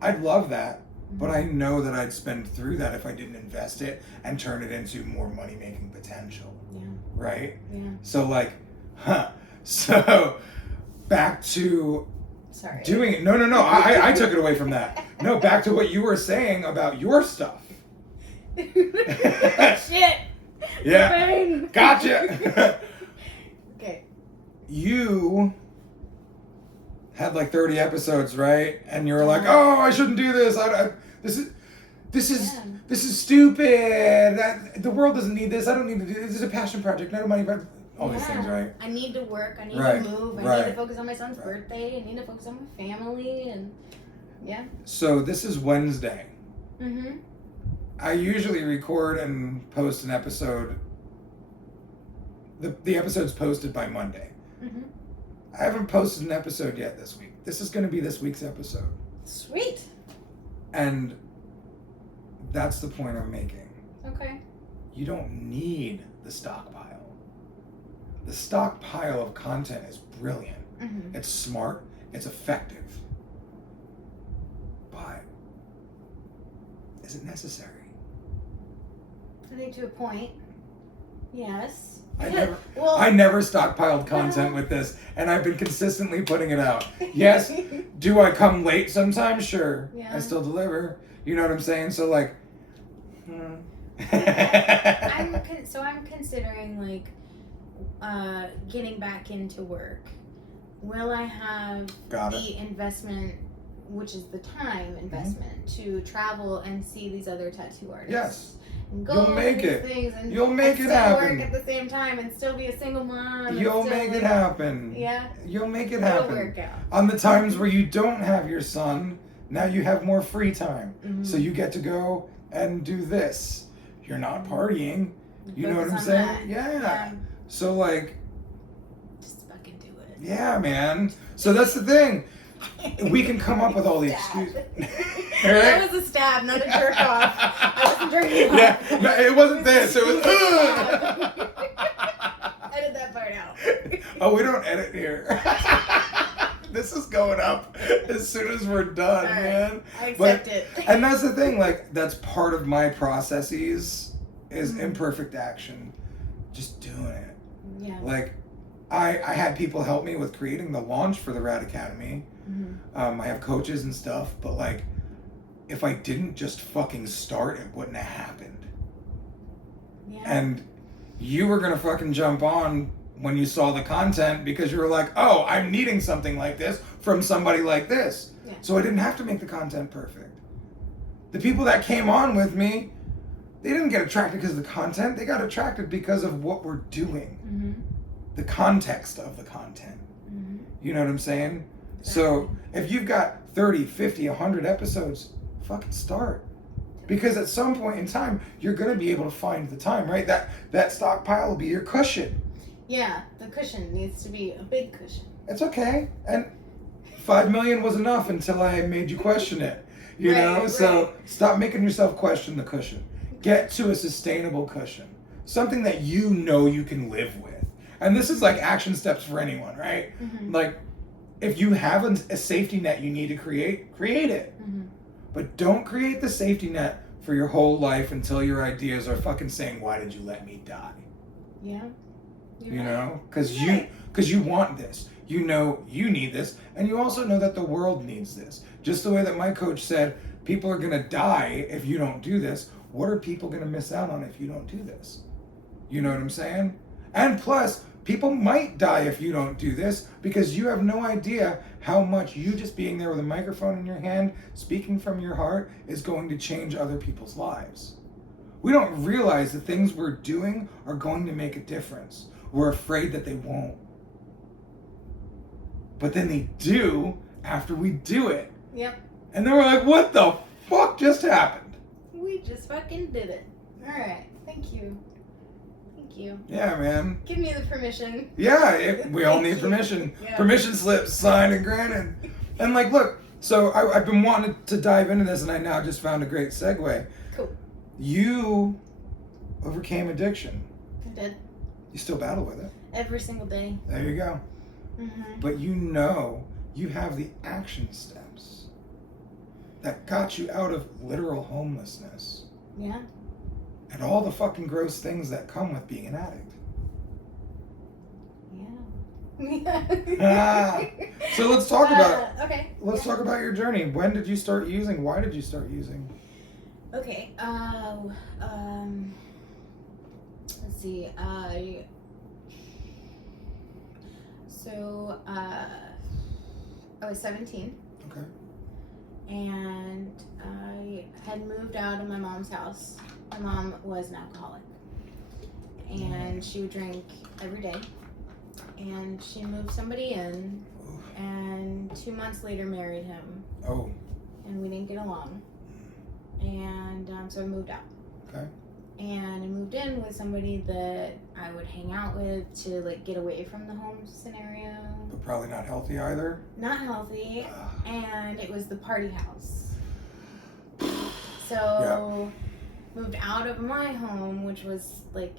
I'd love that, but I know that I'd spend through that if I didn't invest it and turn it into more money-making potential. Yeah. Right? Yeah. So like, so back to doing it. No. I took it away from that. No, back to what you were saying about your stuff. Shit. Yeah. Gotcha. Okay. you had like 30 episodes, right? And you were like, "Oh, I shouldn't do this. This is stupid. The world doesn't need this. I don't need to do this. This is a passion project, not a money project." All these things, right? I need to work. I need Right. to move. I Right. need to focus on my son's birthday. I need to focus on my family, and So this is Wednesday. Mhm. I usually record and post an episode. The episode's posted by Monday. Mhm. I haven't posted an episode yet this week. This is going to be this week's episode. Sweet. And that's the point I'm making. Okay. You don't need the stockpile. The stockpile of content is brilliant. Mhm. It's smart. It's effective. But is it necessary? I think to a point. Yes. I never stockpiled content with this, and I've been consistently putting it out. Yes, do I come late sometimes? Sure. Yeah. I still deliver. You know what I'm saying? So like, I'm considering like getting back into work. Will I have the investment, which is the time investment, to travel and see these other tattoo artists? Yes. You'll make it. You'll make it happen. Work at the same time and still be a single mom. You'll make it happen. Yeah. You'll make it It'll happen. work out. On the times where you don't have your son, now you have more free time. Mm-hmm. So you get to go and do this. You're not partying. You know what I'm saying? Yeah. So like, just fucking do it. Yeah, man. So that's the thing. We can come up with all the excuses. That was a stab, not a jerk off. I wasn't jerking off. Yeah, no, it wasn't this. It was. Edit that part out. Oh, we don't edit here. This is going up as soon as we're done, man. I accept it. And that's the thing. Like, that's part of my processes is imperfect action. Just doing it. Yeah. Like, I had people help me with creating the launch for the Rad Academy. Mm-hmm. I have coaches and stuff, but like, if I didn't just fucking start, it wouldn't have happened. Yeah. And you were gonna fucking jump on when you saw the content because you were like, oh, I'm needing something like this from somebody like this. Yeah. So I didn't have to make the content perfect. The people that came on with me, they didn't get attracted because of the content. They got attracted because of what we're doing. Mm-hmm. The context of the content. Mm-hmm. You know what I'm saying? So if you've got 30, 50, 100 episodes, fucking start. Because at some point in time, you're going to be able to find the time, right? That stockpile will be your cushion. Yeah, the cushion needs to be a big cushion. It's okay. And 5 million was enough until I made you question it. You know? So stop making yourself question the cushion. Get to a sustainable cushion. Something that you know you can live with. And this is like action steps for anyone, right? Mm-hmm. Like, if you have a safety net you need to create it. Mm-hmm. But don't create the safety net for your whole life until your ideas are fucking saying, why did you let me die? Yeah. You know? Because you want this. You know you need this. And you also know that the world needs this. Just the way that my coach said, people are going to die if you don't do this. What are people going to miss out on if you don't do this? You know what I'm saying? And plus, people might die if you don't do this because you have no idea how much you just being there with a microphone in your hand, speaking from your heart, is going to change other people's lives. We don't realize the things we're doing are going to make a difference. We're afraid that they won't. But then they do after we do it. Yep. And then we're like, what the fuck just happened? We just fucking did it. All right. Thank you. You. Yeah, man. Give me the permission. Yeah, we all need permission. Yeah. Permission slips, signed and granted. And like, look, so I've been wanting to dive into this, and I now just found a great segue. Cool. You overcame addiction. I did. You still battle with it. Every single day. There you go. Mm-hmm. But you know you have the action steps that got you out of literal homelessness. Yeah. And all the fucking gross things that come with being an addict. Yeah. So let's talk about okay. Let's talk about your journey. When did you start using? Why did you start using? Okay. Let's see. So, I was 17. Okay. And I had moved out of my mom's house. My mom was an alcoholic. And she would drink every day. And she moved somebody in. And 2 months later married him. Oh. And we didn't get along. And so I moved out. Okay. And I moved in with somebody that I would hang out with to like get away from the home scenario. But probably not healthy either. Not healthy. And it was the party house. So moved out of my home, which was like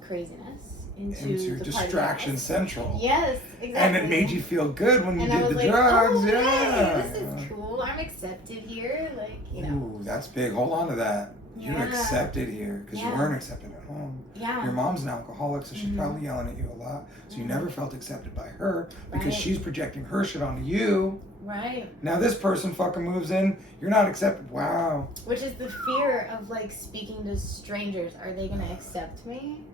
craziness, into the distraction party house. central. Yes, exactly. And it made you feel good when you did the like, drugs. Oh, yeah. hey, this is cool. I'm accepted here. Like, you know. Ooh, that's big. Hold on to that. You're Yeah. accepted here because you Yeah. weren't accepted at home. Yeah. Your mom's an alcoholic, so she's probably yelling at you a lot. So you never felt accepted by her because she's projecting her shit onto you. Right. Now this person fucking moves in. You're not accepted. Wow. Which is the fear of like speaking to strangers. Are they gonna accept me?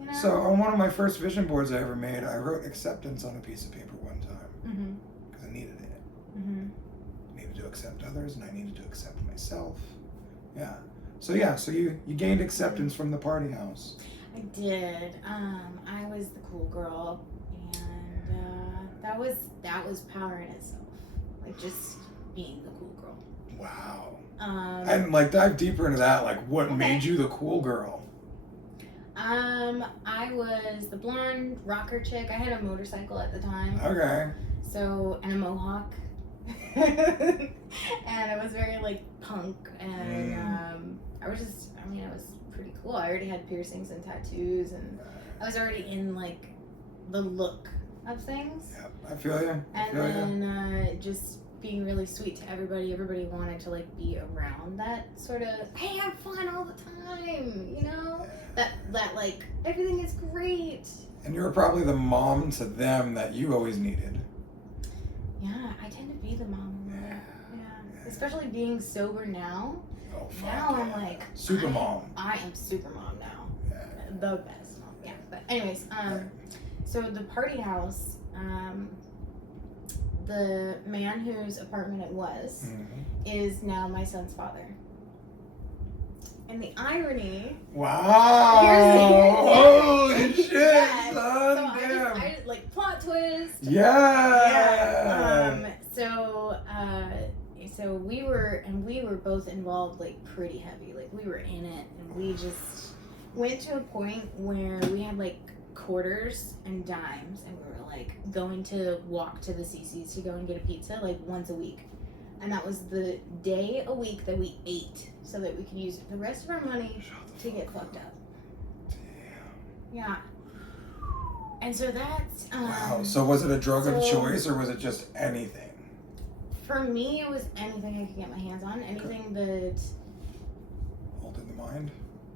You know? So on one of my first vision boards I ever made, I wrote acceptance on a piece of paper one time because I needed it. I needed to accept others, and I needed to accept myself. Yeah. So you gained acceptance from the party house. I did. I was the cool girl, and that was power in itself. Like just being the cool girl. Wow. And like dive deeper into that. Like what Okay. made you the cool girl? I was the blonde rocker chick. I had a motorcycle at the time. Okay. So, and a mohawk. And I was very like punk, and I was pretty cool. I already had piercings and tattoos, and I was already in like the look of things. Yeah, I feel you. And then just being really sweet to everybody. Everybody wanted to like be around that sort of, hey, have fun all the time, you know? That like everything is great. And you were probably the mom to them that you always needed. Yeah, I tend to be the mom. Yeah. Especially being sober now. Oh, fuck. Now I'm like super mom. I am super mom now. Yeah. The best mom. Yeah. But anyways, so the party house, the man whose apartment it was is now my son's father. And the irony. Wow! Holy shit, yes. son! So Damn. I like plot twist. Yeah. So we were both involved like pretty heavy. Like we were in it, and we just went to a point where we had like quarters and dimes, and we were like going to walk to the CC's to go and get a pizza like once a week. And that was the day a week that we ate so that we could use the rest of our money to get fucked up. Damn. Yeah. And so that's... Wow. So was it a drug of choice or was it just anything? For me, it was anything I could get my hands on. Anything that... Hold in the mind?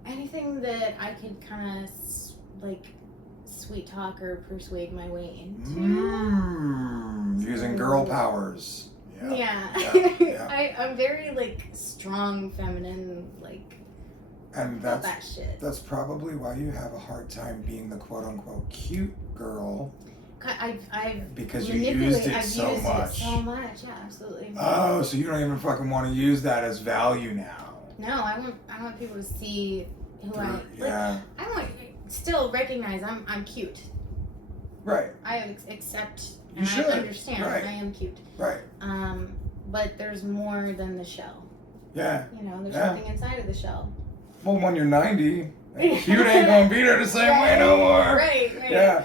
Anything that I could kind of like sweet talk or persuade my way into. Using girl powers. Yeah. I'm very like strong, feminine, like. And that shit. That's probably why you have a hard time being the quote unquote cute girl. Because you used it so much. So much, yeah, absolutely. Oh, so you don't even fucking want to use that as value now. No, I want people to see who I like. Yeah. I want still recognize I'm cute. Right. I accept You and should. I understand Right. I am cute. Right. But there's more than the shell. Yeah. You know, there's something inside of the shell. Well, when you're 90, cute ain't gonna be there the same way no more. Right. Yeah.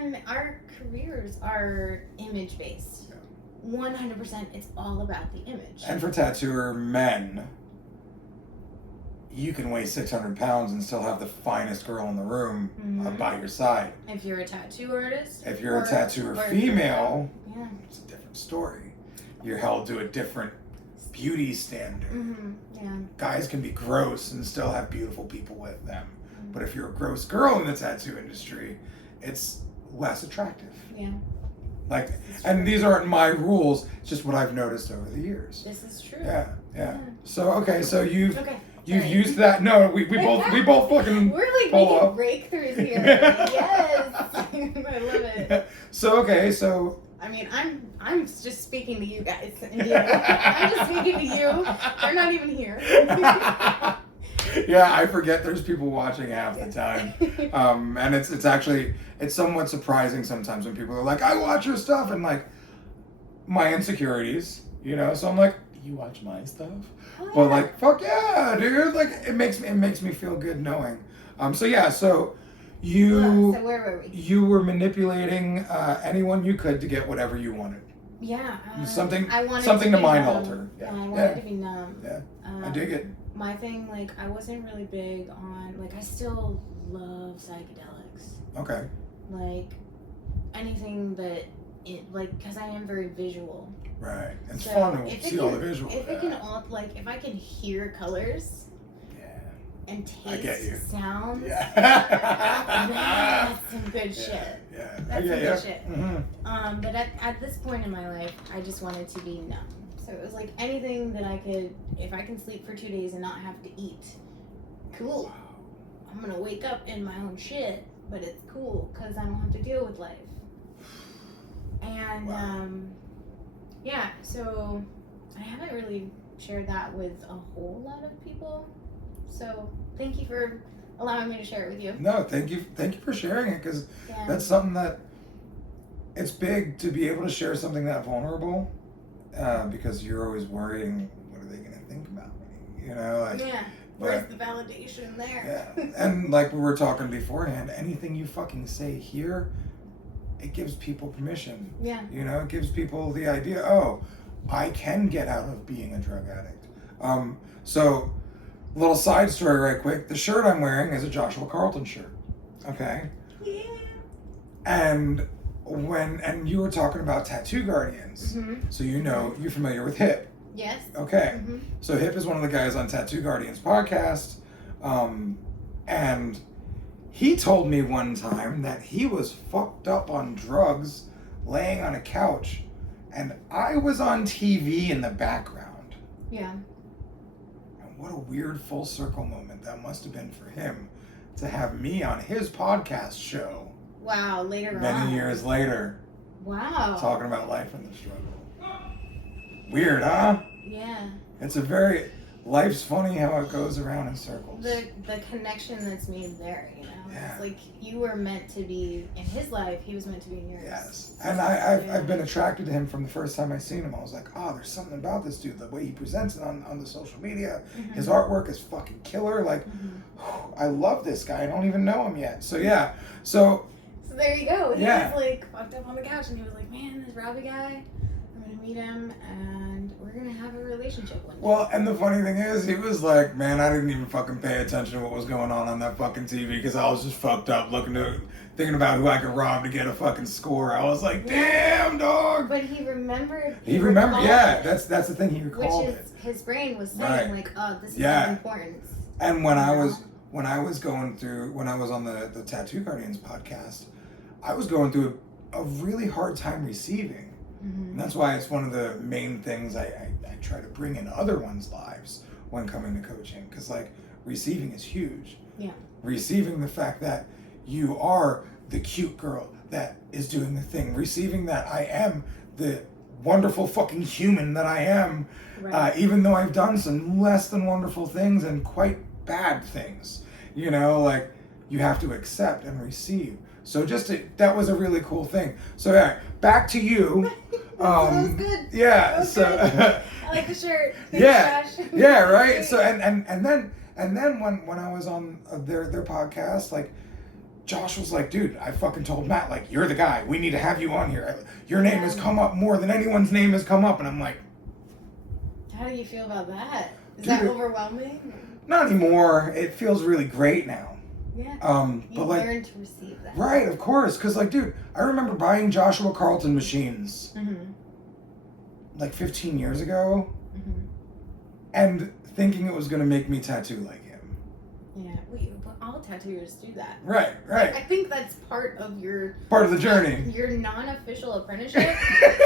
And our careers are image based. 100%. It's all about the image. And for tattooer men, you can weigh 600 pounds and still have the finest girl in the room by your side. If you're a tattoo artist. If you're a tattooer female, yeah, it's a different story. You're held to a different beauty standard. Yeah. Guys can be gross and still have beautiful people with them. But if you're a gross girl in the tattoo industry, it's less attractive. Yeah. Like, and these aren't my rules, it's just what I've noticed over the years. This is true. Yeah. So, okay, so you've Sorry. used that. No, we both fucking We're like pull making up. breakthroughs here. Yes. I love it. okay, so I mean, I'm just speaking to you guys. And you. I'm just speaking to you. They're not even here. yeah, I forget there's people watching half the time. And it's actually, it's somewhat surprising sometimes when people are like, I watch your stuff, and like, my insecurities, you know, so I'm like, you watch my stuff? Oh, But like, fuck yeah, dude, like, it makes me feel good knowing. So yeah, so you, so where were we? you were manipulating anyone you could to get whatever you wanted. Yeah. Something to to mind alter. Yeah, Yeah. I wanted to be numb. Yeah. I dig it. My thing, like, I wasn't really big on, like, I still love psychedelics. Okay. Like, anything that, because I am very visual. Right. It's So fun to see all the visuals. If it can, if I can hear colors and I get you. taste sounds, Yeah. that's some good shit. Yeah. That's some good shit. Mm-hmm. But at this point in my life, I just wanted to be numb. So it was like anything that I could, if I can sleep for 2 days and not have to eat, cool. I'm gonna wake up in my own shit, but it's cool because I don't have to deal with life. And yeah, so I haven't really shared that with a whole lot of people. So thank you for allowing me to share it with you. No, thank you for sharing it, because that's something that, it's big to be able to share something that vulnerable, because you're always worrying, what are they going to think about me? You know, like, yeah. Where's the validation there? Yeah, and like we were talking beforehand, anything you fucking say here, it gives people permission. Yeah. You know, it gives people the idea, oh, I can get out of being a drug addict. So, little side story right quick. The shirt I'm wearing is a Joshua Carlton shirt. Okay? Yeah. And you were talking about tattoo guardians. Mm-hmm. So you know, you're familiar with Hip. Yes. Okay. Mm-hmm. So Hip is one of the guys on Tattoo Guardians podcast. And he told me one time that he was fucked up on drugs laying on a couch, and I was on TV in the background. Yeah. And what a weird full circle moment that must have been for him to have me on his podcast show. Wow, later on. Many years later. Wow. Talking about life in the struggle. Weird, huh? Yeah. It's a very, life's funny how it goes around in circles. The connection that's made there, you know? Yeah. It's like you were meant to be in his life, he was meant to be in yours. Yes. And I've been attracted to him from the first time I seen him. I was like, oh, there's something about this dude. The way he presents it on the social media. Mm-hmm. His artwork is fucking killer. Like, I love this guy. I don't even know him yet. So, yeah. So there you go. He Yeah. was like fucked up on the couch and he was like, man, this Robbie guy, I'm going to meet him and we're going to have a relationship one day. Well, and the funny thing is, he was like, man, I didn't even fucking pay attention to what was going on that fucking TV because I was just fucked up thinking about who I could rob to get a fucking score. I was like, damn, dog. But he remembered. He remembered, yeah. it, That's the thing, he recalled which is, his brain was saying, Right. like, oh, this is Yeah. of importance. And when I was on the Tattoo Guardians podcast, I was going through a really hard time receiving. Mm-hmm. And that's why it's one of the main things I try to bring in other ones' lives when coming to coaching. Because, like, receiving is huge. Yeah. Receiving the fact that you are the cute girl that is doing the thing. Receiving that I am the wonderful fucking human that I am. Right. Even though I've done some less than wonderful things and quite bad things. You know, like, you have to accept and receive. So that was a really cool thing. So yeah, back to you. That was good. Yeah. That was So good. I like the shirt. Thanks, yeah, Josh. yeah, right. So and then when I was on their podcast, like, Josh was like, dude, I fucking told Matt, like, you're the guy. We need to have you on here. Your name has come up more than anyone's name has come up, and I'm like, how do you feel about that? Is Dude, that overwhelming? not anymore. It feels really great now. Yeah. But You like, learn to receive that. right, of course, because like, dude, I remember buying Joshua Carlton machines Mm-hmm. like 15 years ago, Mm-hmm. and thinking it was gonna make me tattoo like him. Yeah. But all tattooers do that. Right, I right. think that's part of your Part of the journey. Your non-official apprenticeship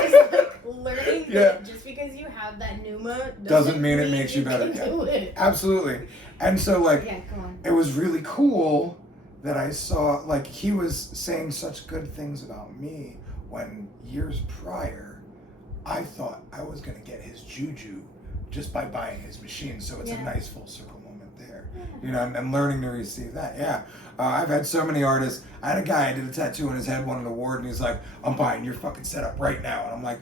is like learning Yeah. that just because you have that pneuma Doesn't mean it makes you better. can do it. Absolutely. And so like, Yeah, go on. it was really cool that I saw, like, he was saying such good things about me when years prior, I thought I was going to get his juju just by buying his machine. So it's a nice full circle moment there. You know, and learning to receive that. Yeah. I've had so many artists. I had a guy, I did a tattoo on his head, won an award, and he's like, I'm buying your fucking setup right now. And I'm like,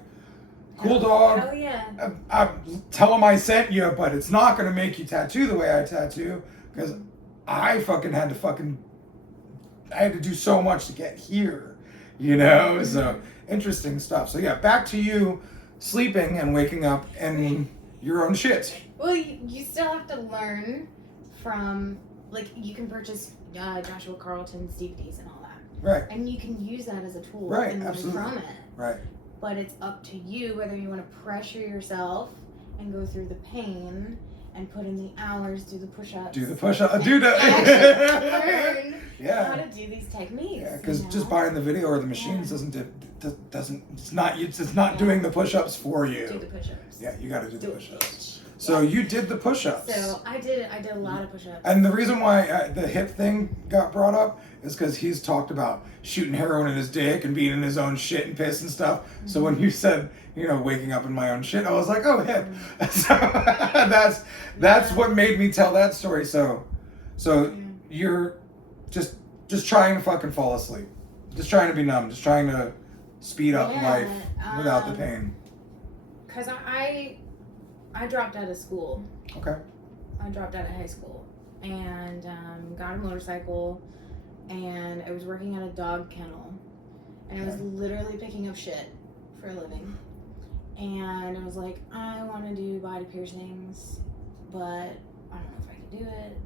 cool, dog. Hell yeah. I tell him I sent you, but it's not going to make you tattoo the way I tattoo, because I had to do so much to get here, you know? So, interesting stuff. So, yeah, back to you sleeping and waking up in your own shit. Well, you still have to learn from, like, you can purchase Joshua Carlton's DVDs and all that. Right. And you can use that as a tool Right, and learn absolutely. from it. Right. But it's up to you whether you want to pressure yourself and go through the pain and put in the hours, do the push-ups. Do the push-up. Do that. Learn Yeah. how to do these techniques. Yeah, because just buying the video or the machines doesn't it's not doing the push-ups for you. Do the push-ups. Yeah, you got to do the push-ups. Bitch. So you did the push-ups. So I did a lot of push-ups. And the reason why the hip thing got brought up is because he's talked about shooting heroin in his dick and being in his own shit and piss and stuff. Mm-hmm. So when you said, you know, waking up in my own shit, I was like, oh, hip. Mm-hmm. So that's what made me tell that story. So you're just trying to fucking fall asleep. Just trying to be numb. Just trying to speed up life without the pain. Because I dropped out of school. Okay. I dropped out of high school and got a motorcycle, and I was working at a dog kennel, and I was literally picking up shit for a living. And I was like, I want to do body piercings, but I don't know if I can do it.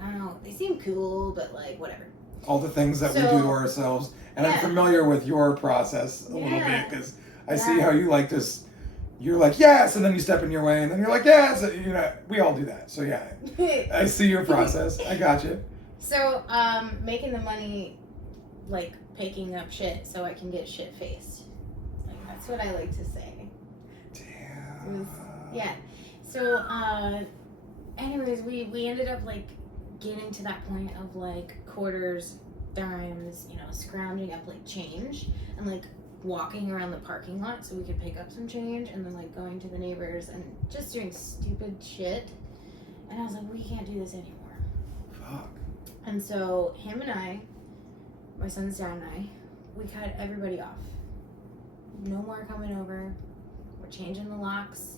I don't know. They seem cool, but like whatever. All the things that we do to ourselves, and I'm familiar with your process a little bit because I see how you like this. You're like, yes, and then you step in your way, and then you're like, yes. You know, we all do that. So, yeah, I see your process. I got you. So, making the money, like, picking up shit so I can get shit-faced. Like, that's what I like to say. Damn. Yeah. So, anyways, we ended up, like, getting to that point of, like, quarters, dimes, you know, scrounging up, like, change, and, like, walking around the parking lot so we could pick up some change, and then like going to the neighbors and just doing stupid shit. And I was like, we can't do this anymore. Fuck. And so him and I, my son's dad and I, we cut everybody off. No more coming over. We're changing the locks,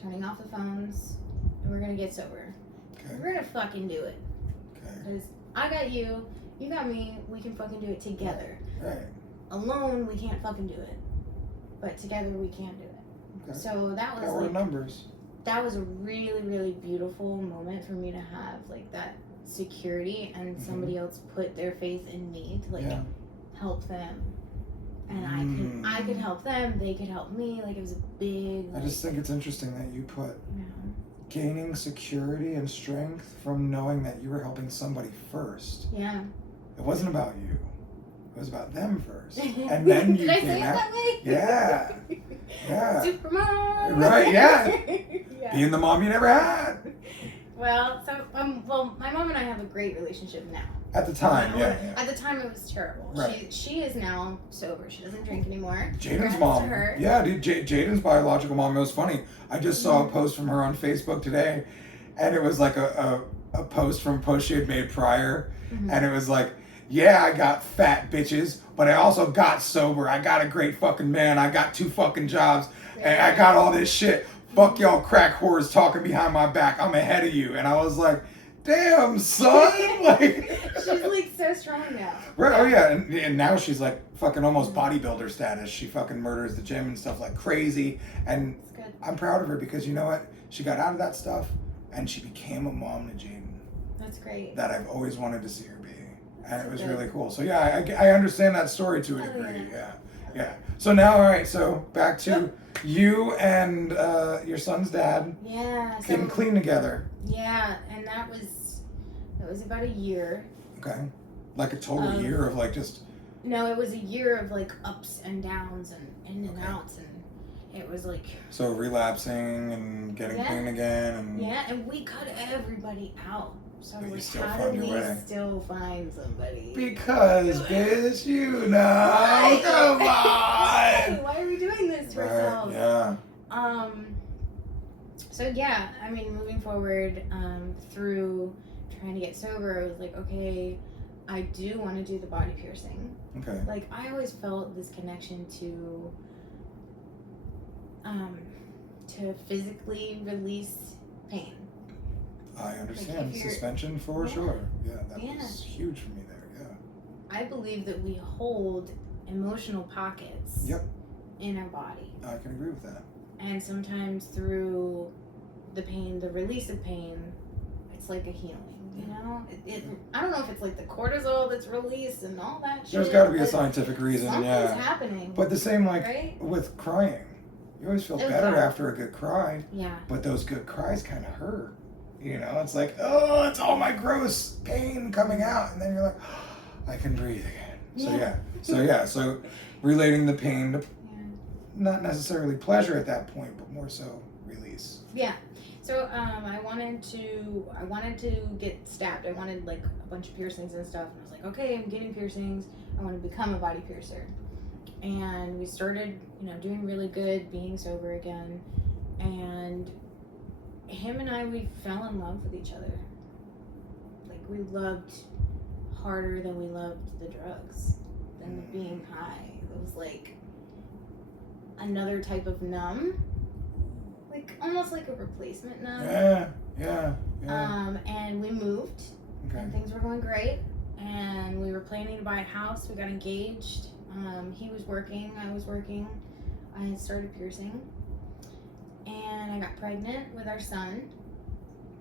turning off the phones, and we're gonna get sober. Okay. We're gonna fucking do it. Okay. Because I got you, you got me, we can fucking do it together. Right. Alone, we can't fucking do it, but together we can do it. Okay. So that was like numbers. That was a really, really beautiful moment for me to have, like that security, and somebody else put their faith in me to like help them, and I could help them. They could help me. Like it was a big. I just think it's interesting that you put gaining security and strength from knowing that you were helping somebody first. Yeah. It wasn't about you. It was about them first, and then you Did I came say it out. that way? Yeah, yeah. Super mom. Right? Yeah. Being the mom you never had. Well, so my mom and I have a great relationship now. At the time, yeah. At the time, it was terrible. Right. She is now sober. She doesn't drink anymore. Jaden's mom. Yeah, dude. Jaden's biological mom. It was funny. I just saw a post from her on Facebook today, and it was like a post from a post she had made prior, and it was like, yeah, I got fat bitches, but I also got sober. I got a great fucking man. I got 2 fucking jobs, and I got all this shit. Fuck y'all crack whores talking behind my back. I'm ahead of you. And I was like, damn, son. Like, she's like so strong now. Right. Oh yeah, and now she's like fucking almost bodybuilder status. She fucking murders the gym and stuff like crazy. And I'm proud of her because you know what? She got out of that stuff and she became a mom to Jaden. That's great. That I've always wanted to see her be. And it was really cool. So yeah, I understand that story to a degree. Yeah. So now, all right. So back to you and your son's dad. Yeah. Getting clean together. Yeah, and that was about a year. Okay. Like a total year of like just. No, it was a year of like ups and downs and in and outs, and it was like... So relapsing and getting clean again. And yeah, and we cut everybody out. So I was like, how do we still find somebody? Because, bitch, you know. Why? Come on. Why are we doing this to ourselves? Yeah. So yeah, I mean, moving forward, through trying to get sober, I was like, okay, I do want to do the body piercing. Okay. Like, I always felt this connection to physically release pain. I understand. Like suspension for sure. Yeah, that was huge for me there. Yeah. I believe that we hold emotional pockets. In our body. I can agree with that. And sometimes through the pain, the release of pain, it's like a healing, you know? I don't know if it's like the cortisol that's released and all that shit. There's got to be a scientific reason, something's happening. But the same, like, with crying. You always feel better after a good cry. Yeah. But those good cries kind of hurt. You know? It's like, oh, it's all my gross pain coming out. And then you're like, oh, I can breathe again. So relating the pain to not necessarily pleasure at that point, but more so release. Yeah. So I wanted to get stabbed. I wanted like a bunch of piercings and stuff. And I was like, okay, I'm getting piercings. I want to become a body piercer. And we started, doing really good, being sober again. And him and I, we fell in love with each other. Like, we loved harder than we loved the drugs, than being high. It was like another type of numb, like almost like a replacement numb. Yeah. And we moved, and things were going great, and we were planning to buy a house. We got engaged. He was working, I was working. I had started piercing, and I got pregnant with our son.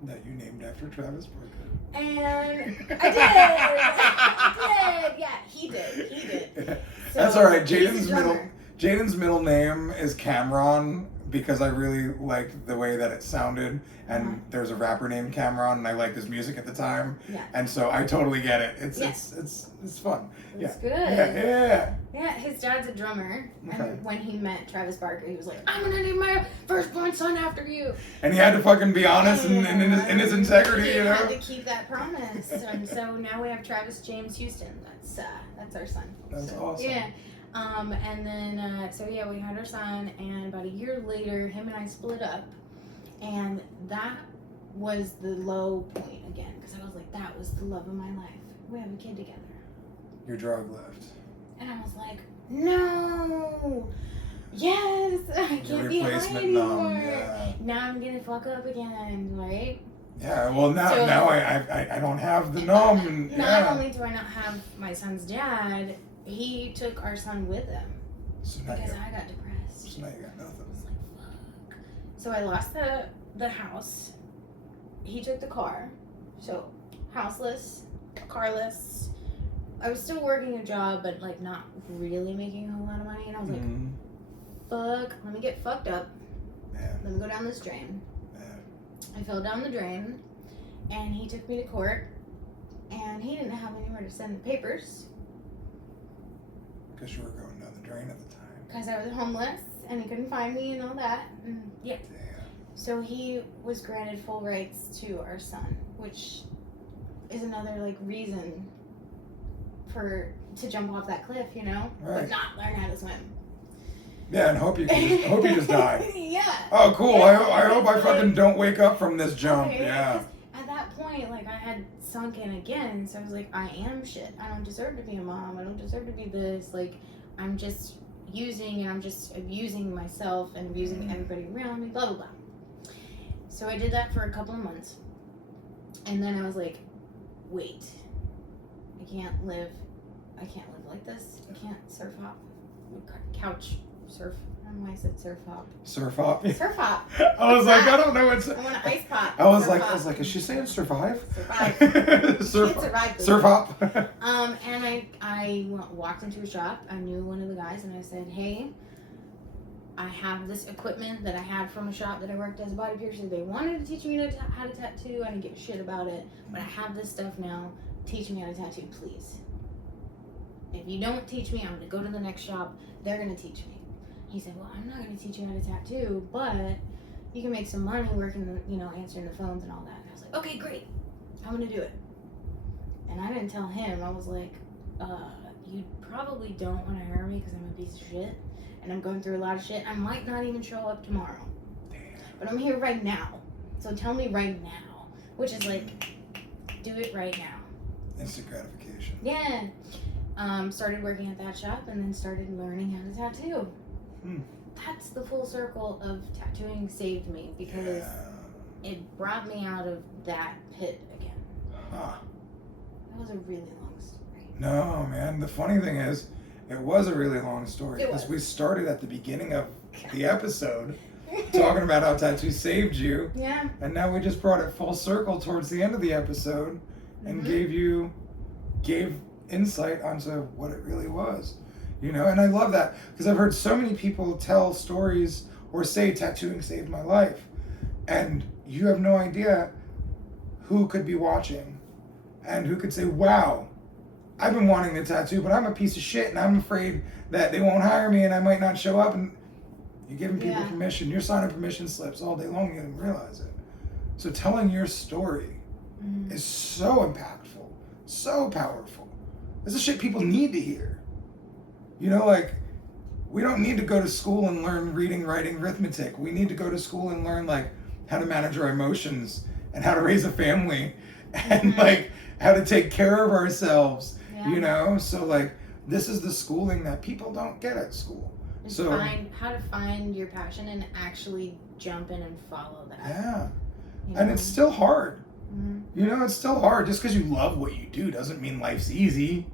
That you named after Travis Barker. And I did. Yeah, he did. So, that's all right. Jaden's middle name is Cameron because I really liked the way that it sounded, and there's a rapper named Cameron, and I liked his music at the time. Yeah. And so I totally get it. It's fun. It's good. Yeah, his dad's a drummer, and when he met Travis Barker, he was like, "I'm gonna name my firstborn son after you." And he had to fucking be honest and in his integrity, He had to keep that promise, and so now we have Travis James Huston. That's our son. That's awesome. Yeah. And then, we had our son, and about a year later, him and I split up, and that was the low point again, because I was like, that was the love of my life. We have a kid together. Your drug left. And I was like, no, yes, I can't be high anymore. Now I'm gonna fuck up again, right? Yeah, well now I don't have the numb. Not only do I not have my son's dad, he took our son with him because I got depressed. So now you got nothing. I was like, fuck. So I lost the house. He took the car. So houseless, carless. I was still working a job, but like not really making a whole lot of money. And I was like, fuck, let me get fucked up. Let me go down this drain. I fell down the drain, and he took me to court, and he didn't have anywhere to send the papers. Because you were going down the drain at the time. Because I was homeless, and he couldn't find me and all that. And yeah. Damn. So he was granted full rights to our son, which is another like reason to jump off that cliff, but not learn how to swim. Yeah, and hope you just die. Yeah. Oh, cool. I hope I fucking don't wake up from this jump. Okay, yeah. At that point, like, I had sunk in again, so I was like, I am shit. I don't deserve to be a mom. I don't deserve to be this. Like, I'm just using, and I'm just abusing myself and abusing everybody around me, blah, blah, blah. So I did that for a couple of months. And then I was like, wait. I can't live like this. I can't surf hop. Couch surf. I don't know why I said surf hop. Surf hop? Surf hop. I was like, I don't know what's... I want an ice pop. I was like, is she saying survive? Survive. Surf hop. And I walked into a shop. I knew one of the guys, and I said, hey, I have this equipment that I had from a shop that I worked as a body piercer. They wanted to teach me how to tattoo. I didn't give a shit about it. But I have this stuff now. Teach me how to tattoo, please. If you don't teach me, I'm going to go to the next shop. They're going to teach me. he said, well, I'm not going to teach you how to tattoo, but you can make some money working, you know, answering the phones and all that. And I was like, okay, great. I'm going to do it. And I didn't tell him. I was like, you probably don't want to hire me because I'm a piece of shit. And I'm going through a lot of shit. I might not even show up tomorrow. Damn. But I'm here right now. So tell me right now. Which is like, do it right now. Instant gratification. Yeah. Started working at that shop and then started learning how to tattoo. That's the full circle of tattooing saved me because it brought me out of that pit again. Huh. That was a really long story. No, man. The funny thing is, it was a really long story It because was. we started at the beginning of the episode talking about how tattoo saved you. Yeah. And now we just brought it full circle towards the end of the episode and gave insight onto what it really was. You know, and I love that because I've heard so many people tell stories or say tattooing saved my life. And you have no idea who could be watching and who could say, wow, I've been wanting to tattoo, but I'm a piece of shit and I'm afraid that they won't hire me and I might not show up. And you're giving people permission. You're signing permission slips all day long. You didn't realize it. So telling your story is so impactful, so powerful. This is shit people need to hear. You know, like, we don't need to go to school and learn reading, writing, arithmetic. We need to go to school and learn, like, how to manage our emotions and how to raise a family and, like, how to take care of ourselves, you know? So, like, this is the schooling that people don't get at school. And so how to find your passion and actually jump in and follow that. Yeah. You know? And it's still hard. Mm-hmm. You know, it's still hard. Just because you love what you do doesn't mean life's easy.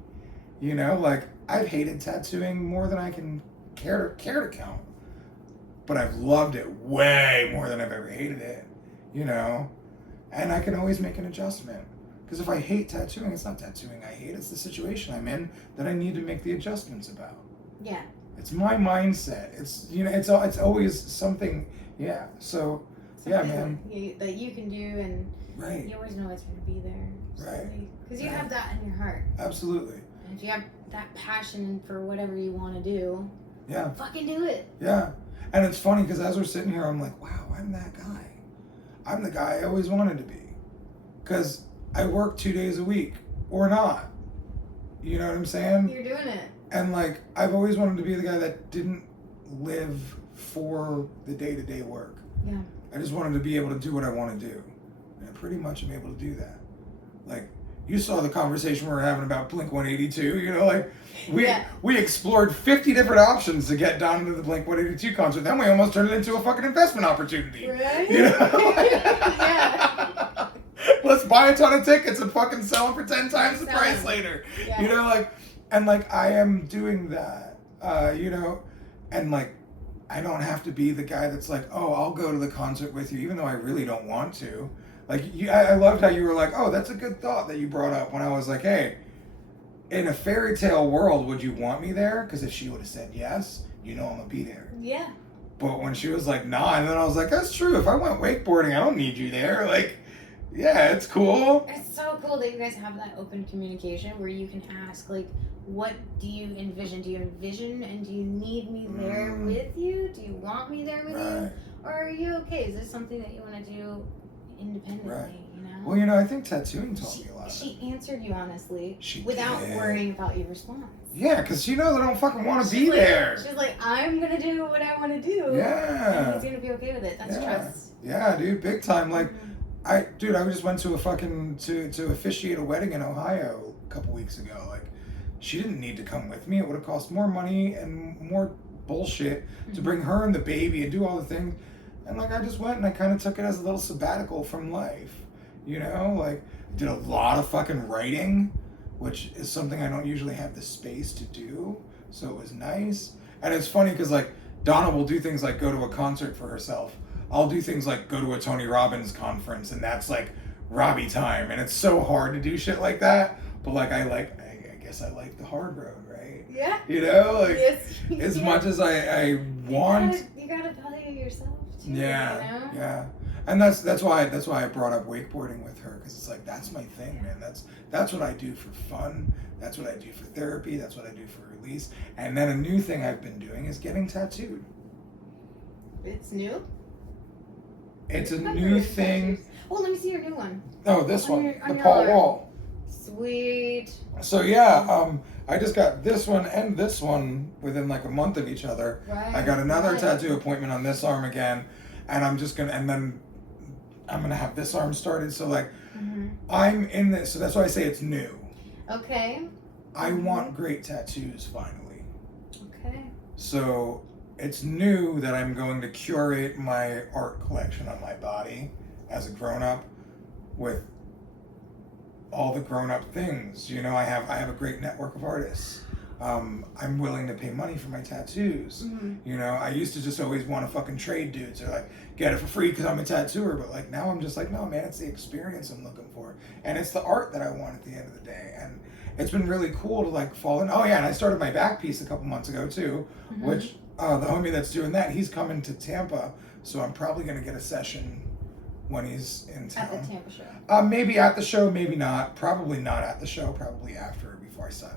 You know, like, I've hated tattooing more than I can care to count. But I've loved it way more than I've ever hated it. You know? And I can always make an adjustment. Because if I hate tattooing, it's not tattooing I hate. It's the situation I'm in that I need to make the adjustments about. Yeah. It's my mindset. It's, you know, it's always something. Yeah. So, yeah, man. That you can do, and right. you always know it's going to be there. Right. Because you have that in your heart. Absolutely. And if you have that passion for whatever you want to do, fucking do it. Yeah. And it's funny because as we're sitting here, I'm like, wow, I'm that guy. I'm the guy I always wanted to be. Because I work 2 days a week or not. You know what I'm saying? You're doing it. And, like, I've always wanted to be the guy that didn't live for the day-to-day work. Yeah. I just wanted to be able to do what I want to do. And I pretty much am able to do that. Like, you saw the conversation we were having about Blink-182, you know, like, we explored 50 different options to get down into the Blink-182 concert. Then we almost turned it into a fucking investment opportunity. Right? You know? Yeah. Let's buy a ton of tickets and fucking sell them for 10 times the price later. Yeah. You know, like, and, like, I am doing that, you know, and, like, I don't have to be the guy that's like, oh, I'll go to the concert with you, even though I really don't want to. Like, I loved how you were like, oh, that's a good thought that you brought up when I was like, hey, in a fairy tale world, would you want me there? Because if she would have said yes, you know I'm going to be there. Yeah. But when she was like, nah, and then I was like, that's true. If I went wakeboarding, I don't need you there. Like, yeah, it's cool. It's so cool that you guys have that open communication where you can ask, like, what do you envision? Do you envision and do you need me there with you? Do you want me there with you? Or are you okay? Is this something that you want to do independently, you know? Well, you know, I think tattooing taught me a lot. She answered you honestly She without did. worrying about your response. Yeah, because she knows I don't fucking want to be there. She's like, I'm going to do what I want to do. Yeah. And he's going to be okay with it. That's trust. Yeah, dude, big time. Like, I just went to a fucking, to officiate a wedding in Ohio a couple weeks ago. Like, she didn't need to come with me. It would have cost more money and more bullshit to bring her and the baby and do all the things. And, like, I just went and I kind of took it as a little sabbatical from life. You know? Like, did a lot of fucking writing, which is something I don't usually have the space to do. So it was nice. And it's funny because, like, Donna will do things like go to a concert for herself. I'll do things like go to a Tony Robbins conference, and that's, like, Robbie time. And it's so hard to do shit like that. But, like, I guess I like the hard road, right? Yeah. You know? Like, yes. as much as I want... You gotta value yourself, too, Yeah, you know? yeah. And that's why I brought up wakeboarding with her, because it's like, that's my thing, man. That's what I do for fun. That's what I do for therapy. That's what I do for release. And then a new thing I've been doing is getting tattooed. It's new? It's a I've new heard thing. tattoos. Oh, let me see your new one. Oh, this On one, your- on the your Paul arm. Wall. Sweet. So yeah, I just got this one and this one within like a month of each other. Right. I got another right. tattoo appointment on this arm again, and I'm just gonna, and then I'm gonna have this arm started. So like, I'm in this. So that's why I say it's new. Okay. I want great tattoos finally. Okay. So it's new that I'm going to curate my art collection on my body as a grown-up with all the grown-up things. You know, I have a great network of artists. I'm willing to pay money for my tattoos. You know, I used to just always want to fucking trade dudes or like get it for free because I'm a tattooer, but like now I'm just like, no man, it's the experience I'm looking for, and it's the art that I want at the end of the day. And it's been really cool to like fall in. Oh yeah, and I started my back piece a couple months ago too, which the homie that's doing that, he's coming to Tampa, so I'm probably gonna get a session when he's in town. At the Tampa show. Maybe at the show, maybe not. Probably not at the show. Probably after, before I sign.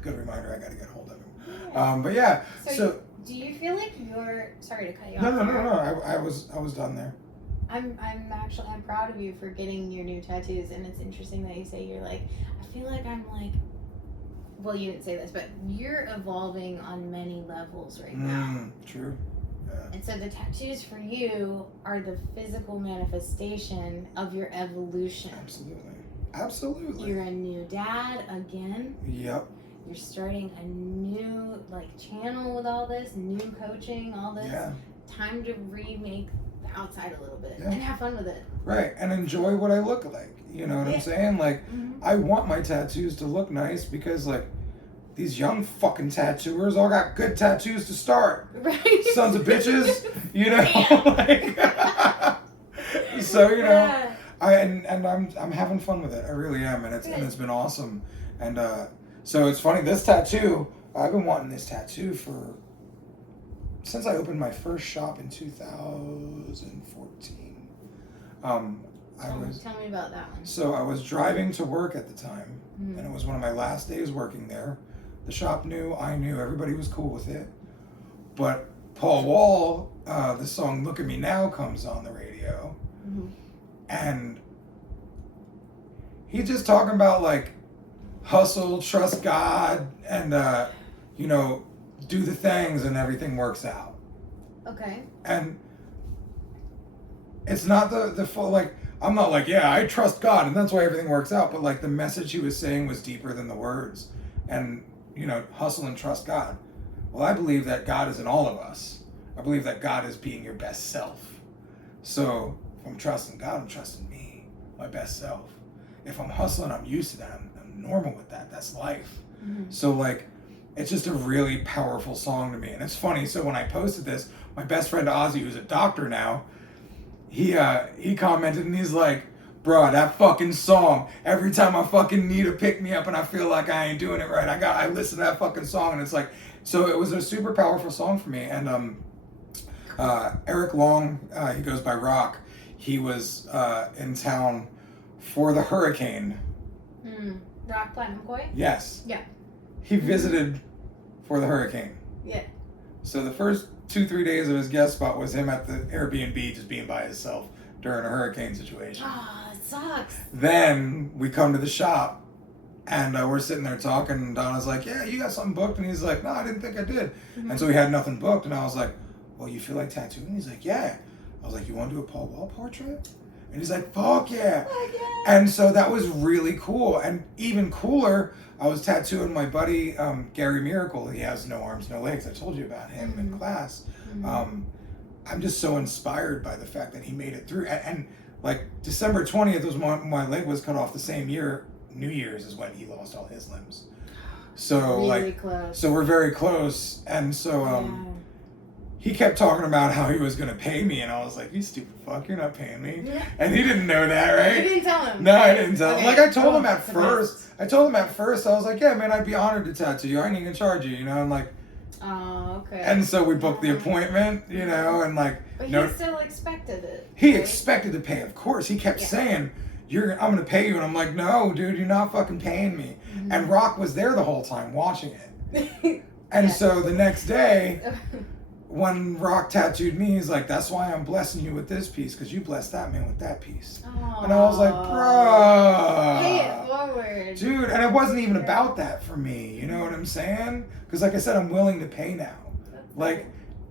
Good reminder. I got to get a hold of him. Yeah. But yeah. So do you feel like you're? Sorry to cut you off. No. I was done there. I'm proud of you for getting your new tattoos, and it's interesting that you say you're like, I feel like I'm like, well, you didn't say this, but you're evolving on many levels right now. True. Yeah. And so the tattoos for you are the physical manifestation of your evolution. Absolutely. You're a new dad again. Yep. You're starting a new like channel with all this, new coaching, all this. Yeah. Time to remake the outside a little bit Yeah. and have fun with it. Right, and enjoy what I look like. You know what I'm saying? Like, I want my tattoos to look nice because like these young fucking tattooers all got good tattoos to start. Right. Sons of bitches, you know. Like, so you know, Yeah. I'm having fun with it. I really am, and it's been awesome. And so it's funny. This tattoo, I've been wanting this tattoo since I opened my first shop in 2014. Tell me about that one. So I was driving to work at the time, and it was one of my last days working there. The shop knew, I knew, everybody was cool with it. But Paul Wall, the song "Look at Me Now" comes on the radio, and he's just talking about like hustle, trust God, and you know, do the things, and everything works out. Okay. And it's not the full like. I'm not like, yeah, I trust God and that's why everything works out. But like the message he was saying was deeper than the words. And, you know, hustle and trust God. Well, I believe that God is in all of us. I believe that God is being your best self. So if I'm trusting God, I'm trusting me, my best self. If I'm hustling, I'm used to that. I'm normal with that. That's life. So like, it's just a really powerful song to me. And it's funny. So when I posted this, my best friend Ozzy, who's a doctor now, he commented and he's like, bro, that fucking song, every time I fucking need a pick me up and I feel like I ain't doing it right, I listen to that fucking song. And it's like, so it was a super powerful song for me. And Eric Long, he goes by Rock, he was in town for the hurricane. Rock Platinum Koi? Yes. Yeah. He visited for the hurricane. Yeah. So the first 2-3 days of his guest spot was him at the Airbnb just being by himself during a hurricane situation. Ah, it sucks. Then we come to the shop and we're sitting there talking and Donna's like, yeah, you got something booked? And he's like, no, I didn't think I did. And so he had nothing booked and I was like, well, you feel like tattooing? He's like, yeah. I was like, you want to do a Paul Wall portrait? And he's like, fuck yeah. And so that was really cool. And even cooler, I was tattooing my buddy, Gary Miracle. He has no arms, no legs. I told you about him in class. I'm just so inspired by the fact that he made it through. And like December 20th was my leg was cut off the same year. New Year's is when he lost all his limbs. So really close. So we're very close. And so he kept talking about how he was going to pay me. And I was like, you stupid fuck, you're not paying me. And he didn't know that, right? You didn't tell him. No, I didn't tell him. Like I told him at first. Best. I told him at first, I was like, yeah, man, I'd be honored to tattoo you. I ain't even gonna charge you, you know? And like, oh, okay. and so we booked the appointment, you know, and like. But he still expected it. He right? expected to pay, of course. He kept saying, I'm gonna pay you. And I'm like, no, dude, you're not fucking paying me. And Rock was there the whole time watching it. And so the next day, when Rock tattooed me, he's like, that's why I'm blessing you with this piece, because you blessed that man with that piece. Aww. And I was like, bruh. Pay it forward. Dude, and it wasn't even about that for me, you know what I'm saying? Because like I said, I'm willing to pay now. Like,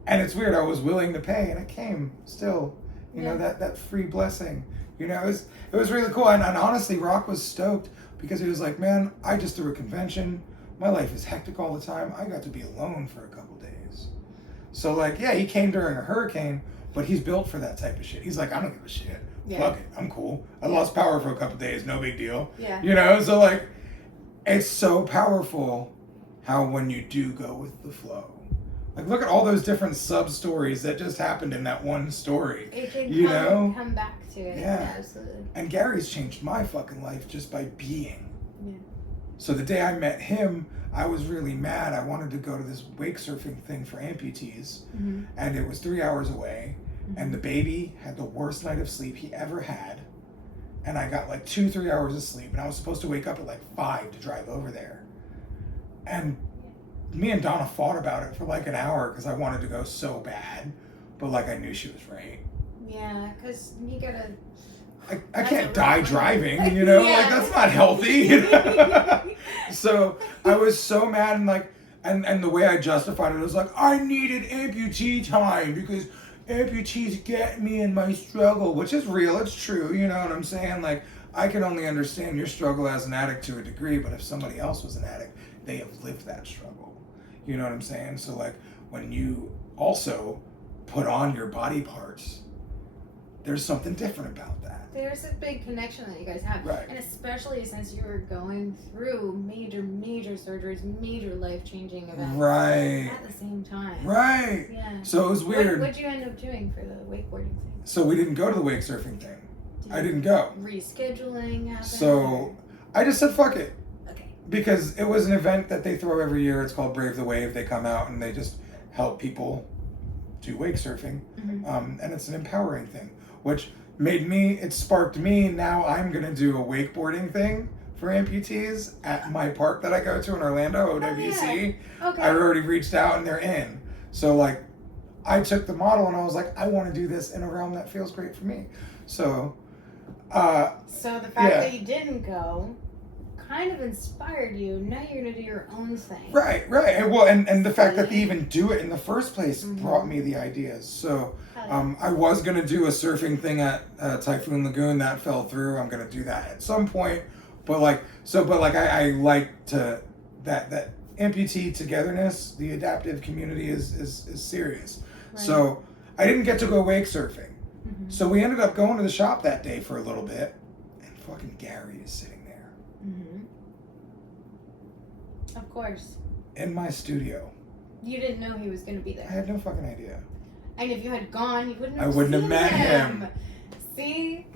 and it's weird, I was willing to pay, and it came still, you know, that free blessing. You know, it was really cool. And honestly, Rock was stoked, because he was like, man, I just threw a convention. My life is hectic all the time. I got to be alone for a couple days. So like, yeah, he came during a hurricane, but he's built for that type of shit. He's like, I don't give a shit. Yeah. Fuck it, I'm cool. I lost power for a couple days, no big deal. Yeah. You know, so like, it's so powerful how when you do go with the flow. Like, look at all those different sub-stories that just happened in that one story. It can come back to it. Yeah. Absolutely. And Gary's changed my fucking life just by being. Yeah. So the day I met him, I was really mad. I wanted to go to this wake surfing thing for amputees, and it was 3 hours away, and the baby had the worst night of sleep he ever had, and I got like 2-3 hours of sleep, and I was supposed to wake up at like 5 to drive over there. And me and Donna fought about it for like an hour because I wanted to go so bad, but like I knew she was right. Yeah, because you gotta... I can't die driving, you know? Like, that's not healthy, you know? So I was so mad, and like, and the way I justified it was like, I needed amputee time because amputees get me in my struggle, which is real, it's true, you know what I'm saying? Like, I can only understand your struggle as an addict to a degree, but if somebody else was an addict, they have lived that struggle. You know what I'm saying? So like, when you also put on your body parts, there's something different about that. There's a big connection that you guys have. Right. And especially since you were going through major surgeries, major life-changing events. Right. At the same time. Right. Yeah. So it was weird. What'd you end up doing for the wakeboarding thing? So we didn't go to the wake surfing thing. I didn't go. Rescheduling happened? So I just said, fuck it. Okay. Because it was an event that they throw every year. It's called Brave the Wave. They come out and they just help people do wake surfing. And it's an empowering thing, which it sparked me. Now I'm going to do a wakeboarding thing for amputees at my park that I go to in Orlando, OWC. Oh, yeah. Okay. I already reached out and they're in. So like, I took the model and I was like, I want to do this in a realm that feels great for me. So, so the fact that you didn't go kind of inspired you. Now you're going to do your own thing. Right. And well, and the fact that they even do it in the first place brought me the ideas. So, I was going to do a surfing thing at Typhoon Lagoon. That fell through. I'm going to do that at some point. But I like to, that amputee togetherness, the adaptive community is serious. Right. So I didn't get to go wake surfing. So we ended up going to the shop that day for a little bit, and fucking Gary is sitting there. Of course. In my studio. You didn't know he was going to be there. I had no fucking idea. And if you had gone, you wouldn't have I wouldn't have met him. See?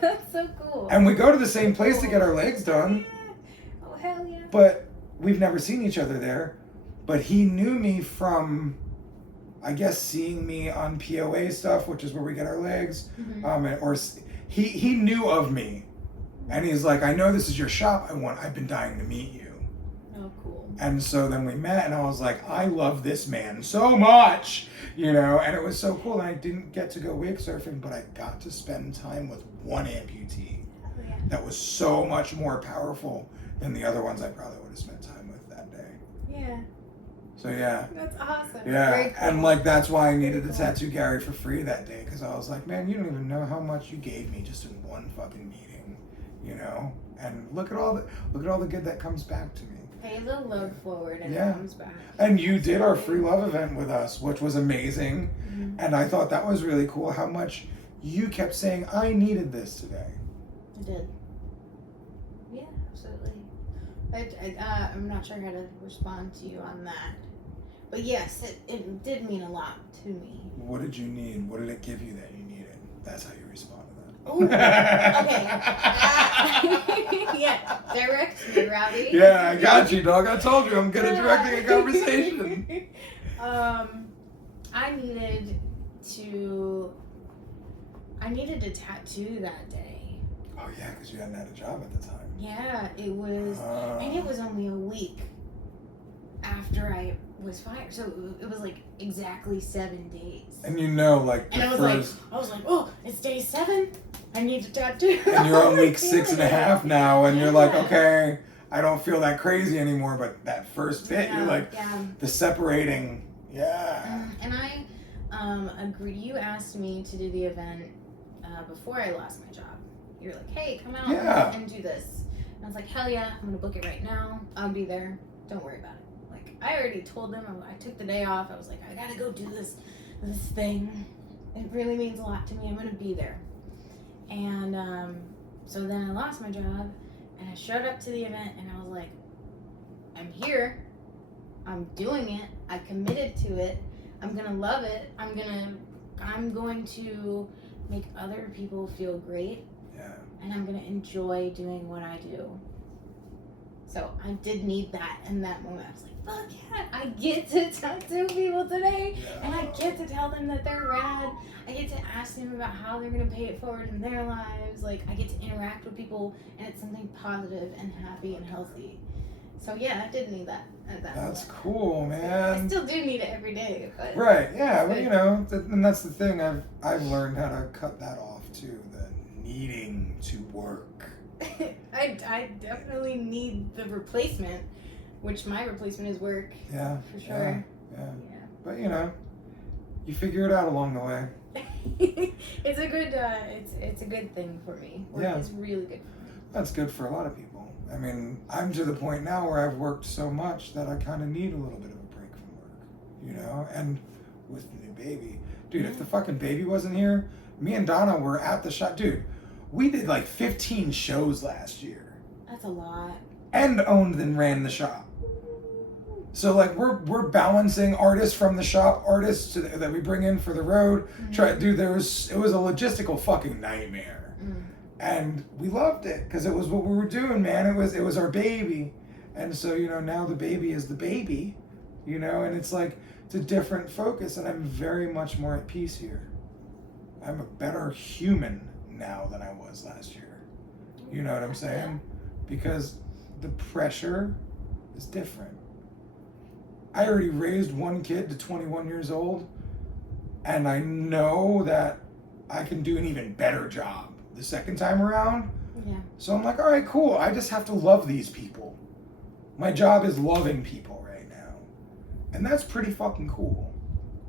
That's so cool. And we go to the same place to get our legs done. Yeah. Oh, hell yeah. But we've never seen each other there. But he knew me from, I guess, seeing me on POA stuff, which is where we get our legs. Or he knew of me. And he's like, I know this is your shop. I've been dying to meet you. Oh, cool. And so then we met, and I was like, I love this man so much, you know, and it was so cool. And I didn't get to go wake surfing, but I got to spend time with one amputee that was so much more powerful than the other ones I probably would have spent time with that day. Yeah. So yeah. That's awesome. Yeah, Very cool. and like that's why I needed to tattoo Gary for free that day, because I was like, man, you don't even know how much you gave me just in one fucking meeting, you know. And look at all the good that comes back to me. Pay the load forward and it comes back. And you did our free love event with us, which was amazing. And I thought that was really cool how much you kept saying, I needed this today. I did. Yeah, absolutely. I'm not sure how to respond to you on that. But yes, it did mean a lot to me. What did you need? What did it give you that you needed? That's how you respond to that. Ooh, okay. Yeah, direct me, Robbie. Yeah, I got you, dog. I told you I'm good at directing a conversation. I needed to tattoo that day. Oh yeah, because you hadn't had a job at the time. Yeah, it was, and it was only a week. after I was fired. So it was like exactly 7 days. And you know, like, and I was like, oh, it's day 7. I need a tattoo. And you're on week 6.5 now, and you're like, okay, I don't feel that crazy anymore. But that first bit, you're like, the separating, And I agreed. You asked me to do the event before I lost my job. You're like, hey, come out and do this. And I was like, hell yeah, I'm gonna book it right now. I'll be there. Don't worry about it. Like, I already told them. I took the day off. I was like, I gotta go do this thing. It really means a lot to me. I'm gonna be there. And so then I lost my job, and I showed up to the event, and I was like, I'm here. I'm doing it. I committed to it. I'm gonna love it. I'm going to make other people feel great. Yeah. And I'm gonna enjoy doing what I do. So I did need that in that moment. I was like, fuck yeah, I get to talk to people today, and I get to tell them that they're rad. I get to ask them about how they're gonna pay it forward in their lives. Like, I get to interact with people, and it's something positive and happy and healthy. So yeah, I did need that at that That's moment. cool, man. I still do need it every day, but right, yeah, but you know, and that's the thing. I've learned how to cut that off too. The needing to work. I definitely need the replacement, which my replacement is work. Yeah, for sure. Yeah. But you know, you figure it out along the way. It's a good it's a good thing for me. Work is really good for me. That's good for a lot of people. I mean, I'm to the point now where I've worked so much that I kind of need a little bit of a break from work, you know? And with the new baby. Dude, if the fucking baby wasn't here, me and Donna were at the shop. Dude, we did like 15 shows last year. That's a lot. And owned and ran the shop. So like we're balancing artists from the shop, artists that we bring in for the road. It was a logistical fucking nightmare. And we loved it because it was what we were doing, man. It was our baby. And so, you know, now the baby is the baby, you know, and it's like, it's a different focus, and I'm very much more at peace here. I'm a better human now than I was last year. You know what I'm saying? Because the pressure is different. I already raised one kid to 21 years old, and I know that I can do an even better job the second time around. Yeah. So I'm like, all right, cool. I just have to love these people. My job is loving people right now. And that's pretty fucking cool.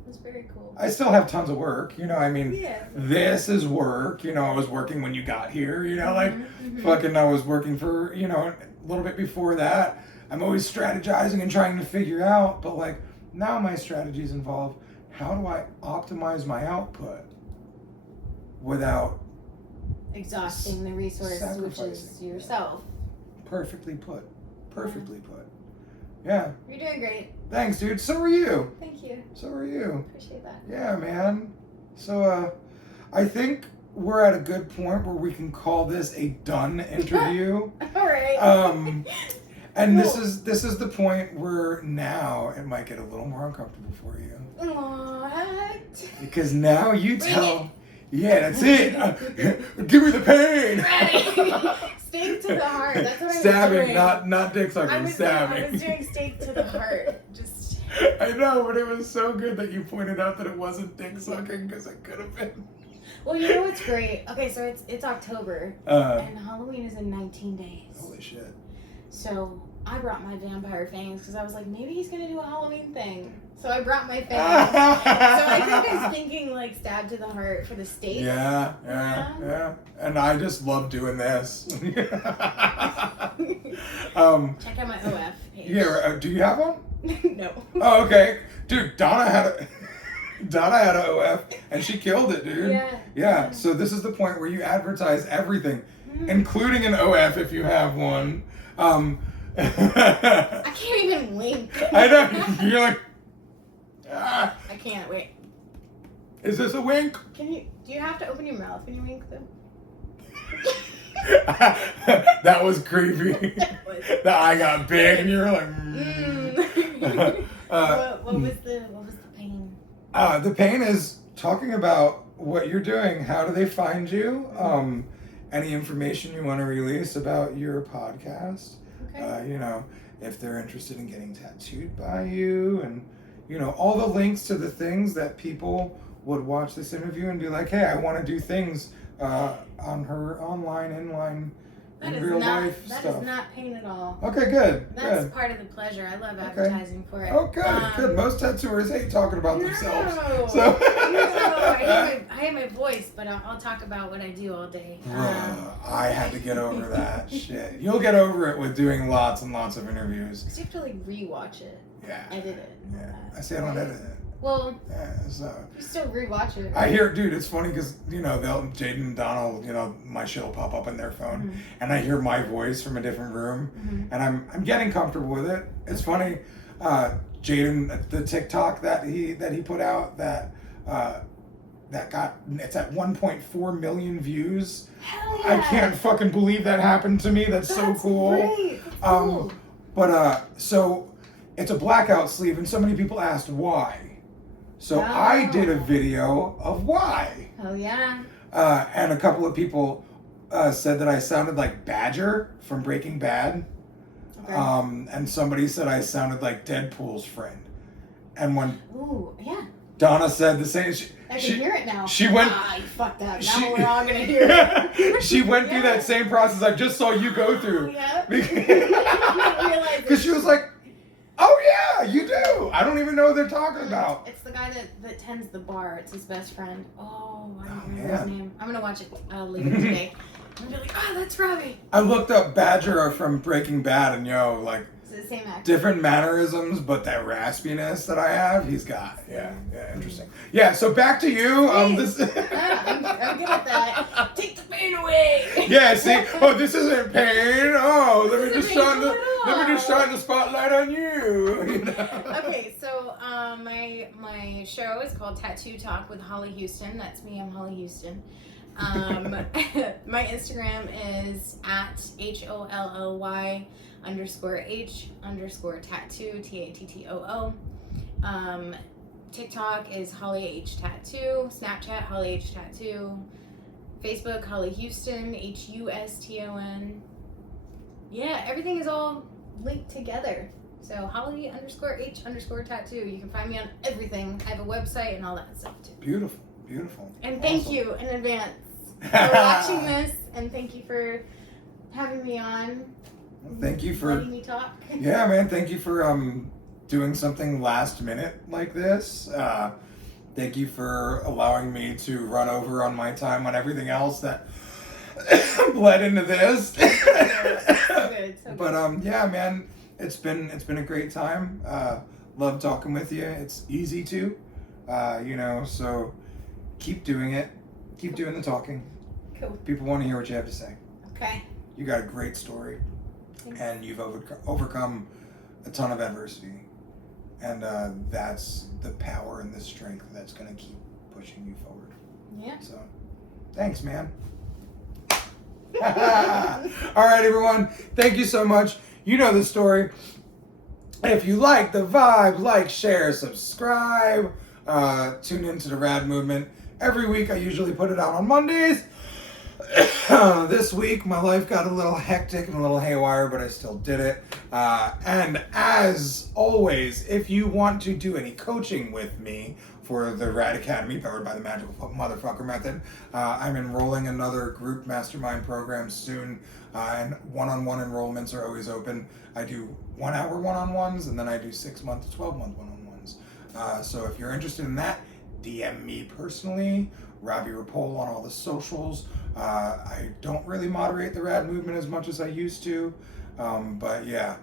That's very cool. I still have tons of work, you know, I mean, Yeah. This is work, you know, I was working when you got here, you know, like, fucking I was working for, you know, a little bit before that. I'm always strategizing and trying to figure out, but like, now my strategies involve, how do I optimize my output without exhausting the resource, which is yourself. Perfectly put. Yeah. You're doing great. Thanks, dude. So are you. Thank you. So are you. Appreciate that. Yeah, man. So, I think we're at a good point where we can call this a done interview. All right. And this is the point where now it might get a little more uncomfortable for you. What? Because now you tell. Yeah, that's it. Give me the pain. Right. Steak to the heart. That's what I was stabbing, doing. not dick sucking. Stabbing. I was doing steak to the heart. Just. I know, but it was so good that you pointed out that it wasn't dick sucking because it could have been. Well, you know what's great? Okay, so it's October and Halloween is in 19 days. Holy shit. So I brought my vampire fangs because I was like, maybe he's gonna do a Halloween thing. So I brought my fangs. So I think I'm thinking like stab to the heart for the steak. Yeah. And I just love doing this. Check out my OF page. Yeah, do you have one? No. Oh, okay. Dude, Donna had a OF and she killed it, dude. Yeah. So this is the point where you advertise everything, including an OF if you have one. I can't even wink. I know. You're like, ah. I can't wait. Is this a wink? Do you have to open your mouth when you wink though? That was creepy. The eye got big and you were like, what was the pain? The pain is talking about what you're doing. How do they find you? Any information you want to release about your podcast? Okay. You know, if they're interested in getting tattooed by you, and all the links to the things that people would watch this interview and be like, hey, I want to do things on her online, inline, in real life stuff. That is not pain at all. Okay, good. That's good. part of the pleasure. I love advertising for it. Oh, good. Most tattooers hate talking about themselves. So. No, I hate my voice, but I'll talk about what I do all day. I had to get over that shit. You'll get over it with doing lots and lots of interviews. Because you have to like rewatch it. Yeah. Edit it. Yeah. I say I don't edit it. Well, yeah, so you still rewatch it. I hear, dude, it's funny because Jaden and Donald, my shit will pop up on their phone, and I hear my voice from a different room, and I'm getting comfortable with it. It's funny, Jaden, the TikTok that he put out that it's at 1.4 million views. Hell yeah. I can't fucking believe that happened to me. That's so cool. Great. That's cool. But so it's a blackout sleeve, and so many people asked why. So I did a video of why. Oh yeah. And a couple of people said that I sounded like Badger from Breaking Bad. Okay. And somebody said I sounded like Deadpool's friend. And when Donna said the same, I can hear it now. She went. You fucked up. Now we're all gonna hear it. She went through that same process I just saw you go through. Yeah. Because she was like, oh yeah, you do. I don't even know what they're talking about. It's the guy that tends the bar. It's his best friend. Oh, I don't remember his name. I'm gonna watch it later today. I'm gonna be like, oh, that's Robbie. I looked up Badger from Breaking Bad, and it's the same actor. Different mannerisms, but that raspiness that I have, he's got. Yeah, interesting. Yeah, so back to you. I'm good at that. Take the pain away. Yeah, see, this isn't pain. Oh, let me just shine the spotlight on you. Okay, so my show is called Tattoo Talk with Holly Huston. That's me. I'm Holly Huston. My Instagram is at HOLLY_H_tattoo TATTOO. TikTok is Holly H Tattoo. Snapchat Holly H Tattoo. Facebook Holly Huston HUSTON. Yeah, everything is all linked together. So Holly_H_tattoo. You can find me on everything. I have a website and all that stuff too. Beautiful. And thank you in advance for watching this, and thank you for having me on. Thank you for letting me talk. Yeah, man. Thank you for doing something last minute like this. Thank you for allowing me to run over on my time on everything else that bled into this. So good. But yeah, man, it's been a great time. Love talking with you. It's easy to, so keep doing it. Keep doing the talking. Cool. People want to hear what you have to say. Okay. You got a great story. Thanks. And you've overcome a ton of adversity. And that's the power and the strength that's going to keep pushing you forward. Yeah. So, thanks, man. All right, everyone. Thank you so much. You know the story. If you like the vibe, like, share, subscribe. Tune into the Rad Movement. Every week, I usually put it out on Mondays. This week, my life got a little hectic and a little haywire, but I still did it. And as always, if you want to do any coaching with me for the Rad Academy, powered by the Magical Motherfucker Method, I'm enrolling another group mastermind program soon, and one-on-one enrollments are always open. I do 1 hour one-on-ones, and then I do 6-month to 12-month one-on-ones. So if you're interested in that, DM me personally, Robbie Rapole on all the socials. I don't really moderate the Rad Movement as much as I used to, but yeah.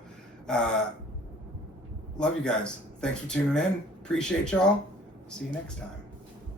Love you guys. Thanks for tuning in. Appreciate y'all. See you next time.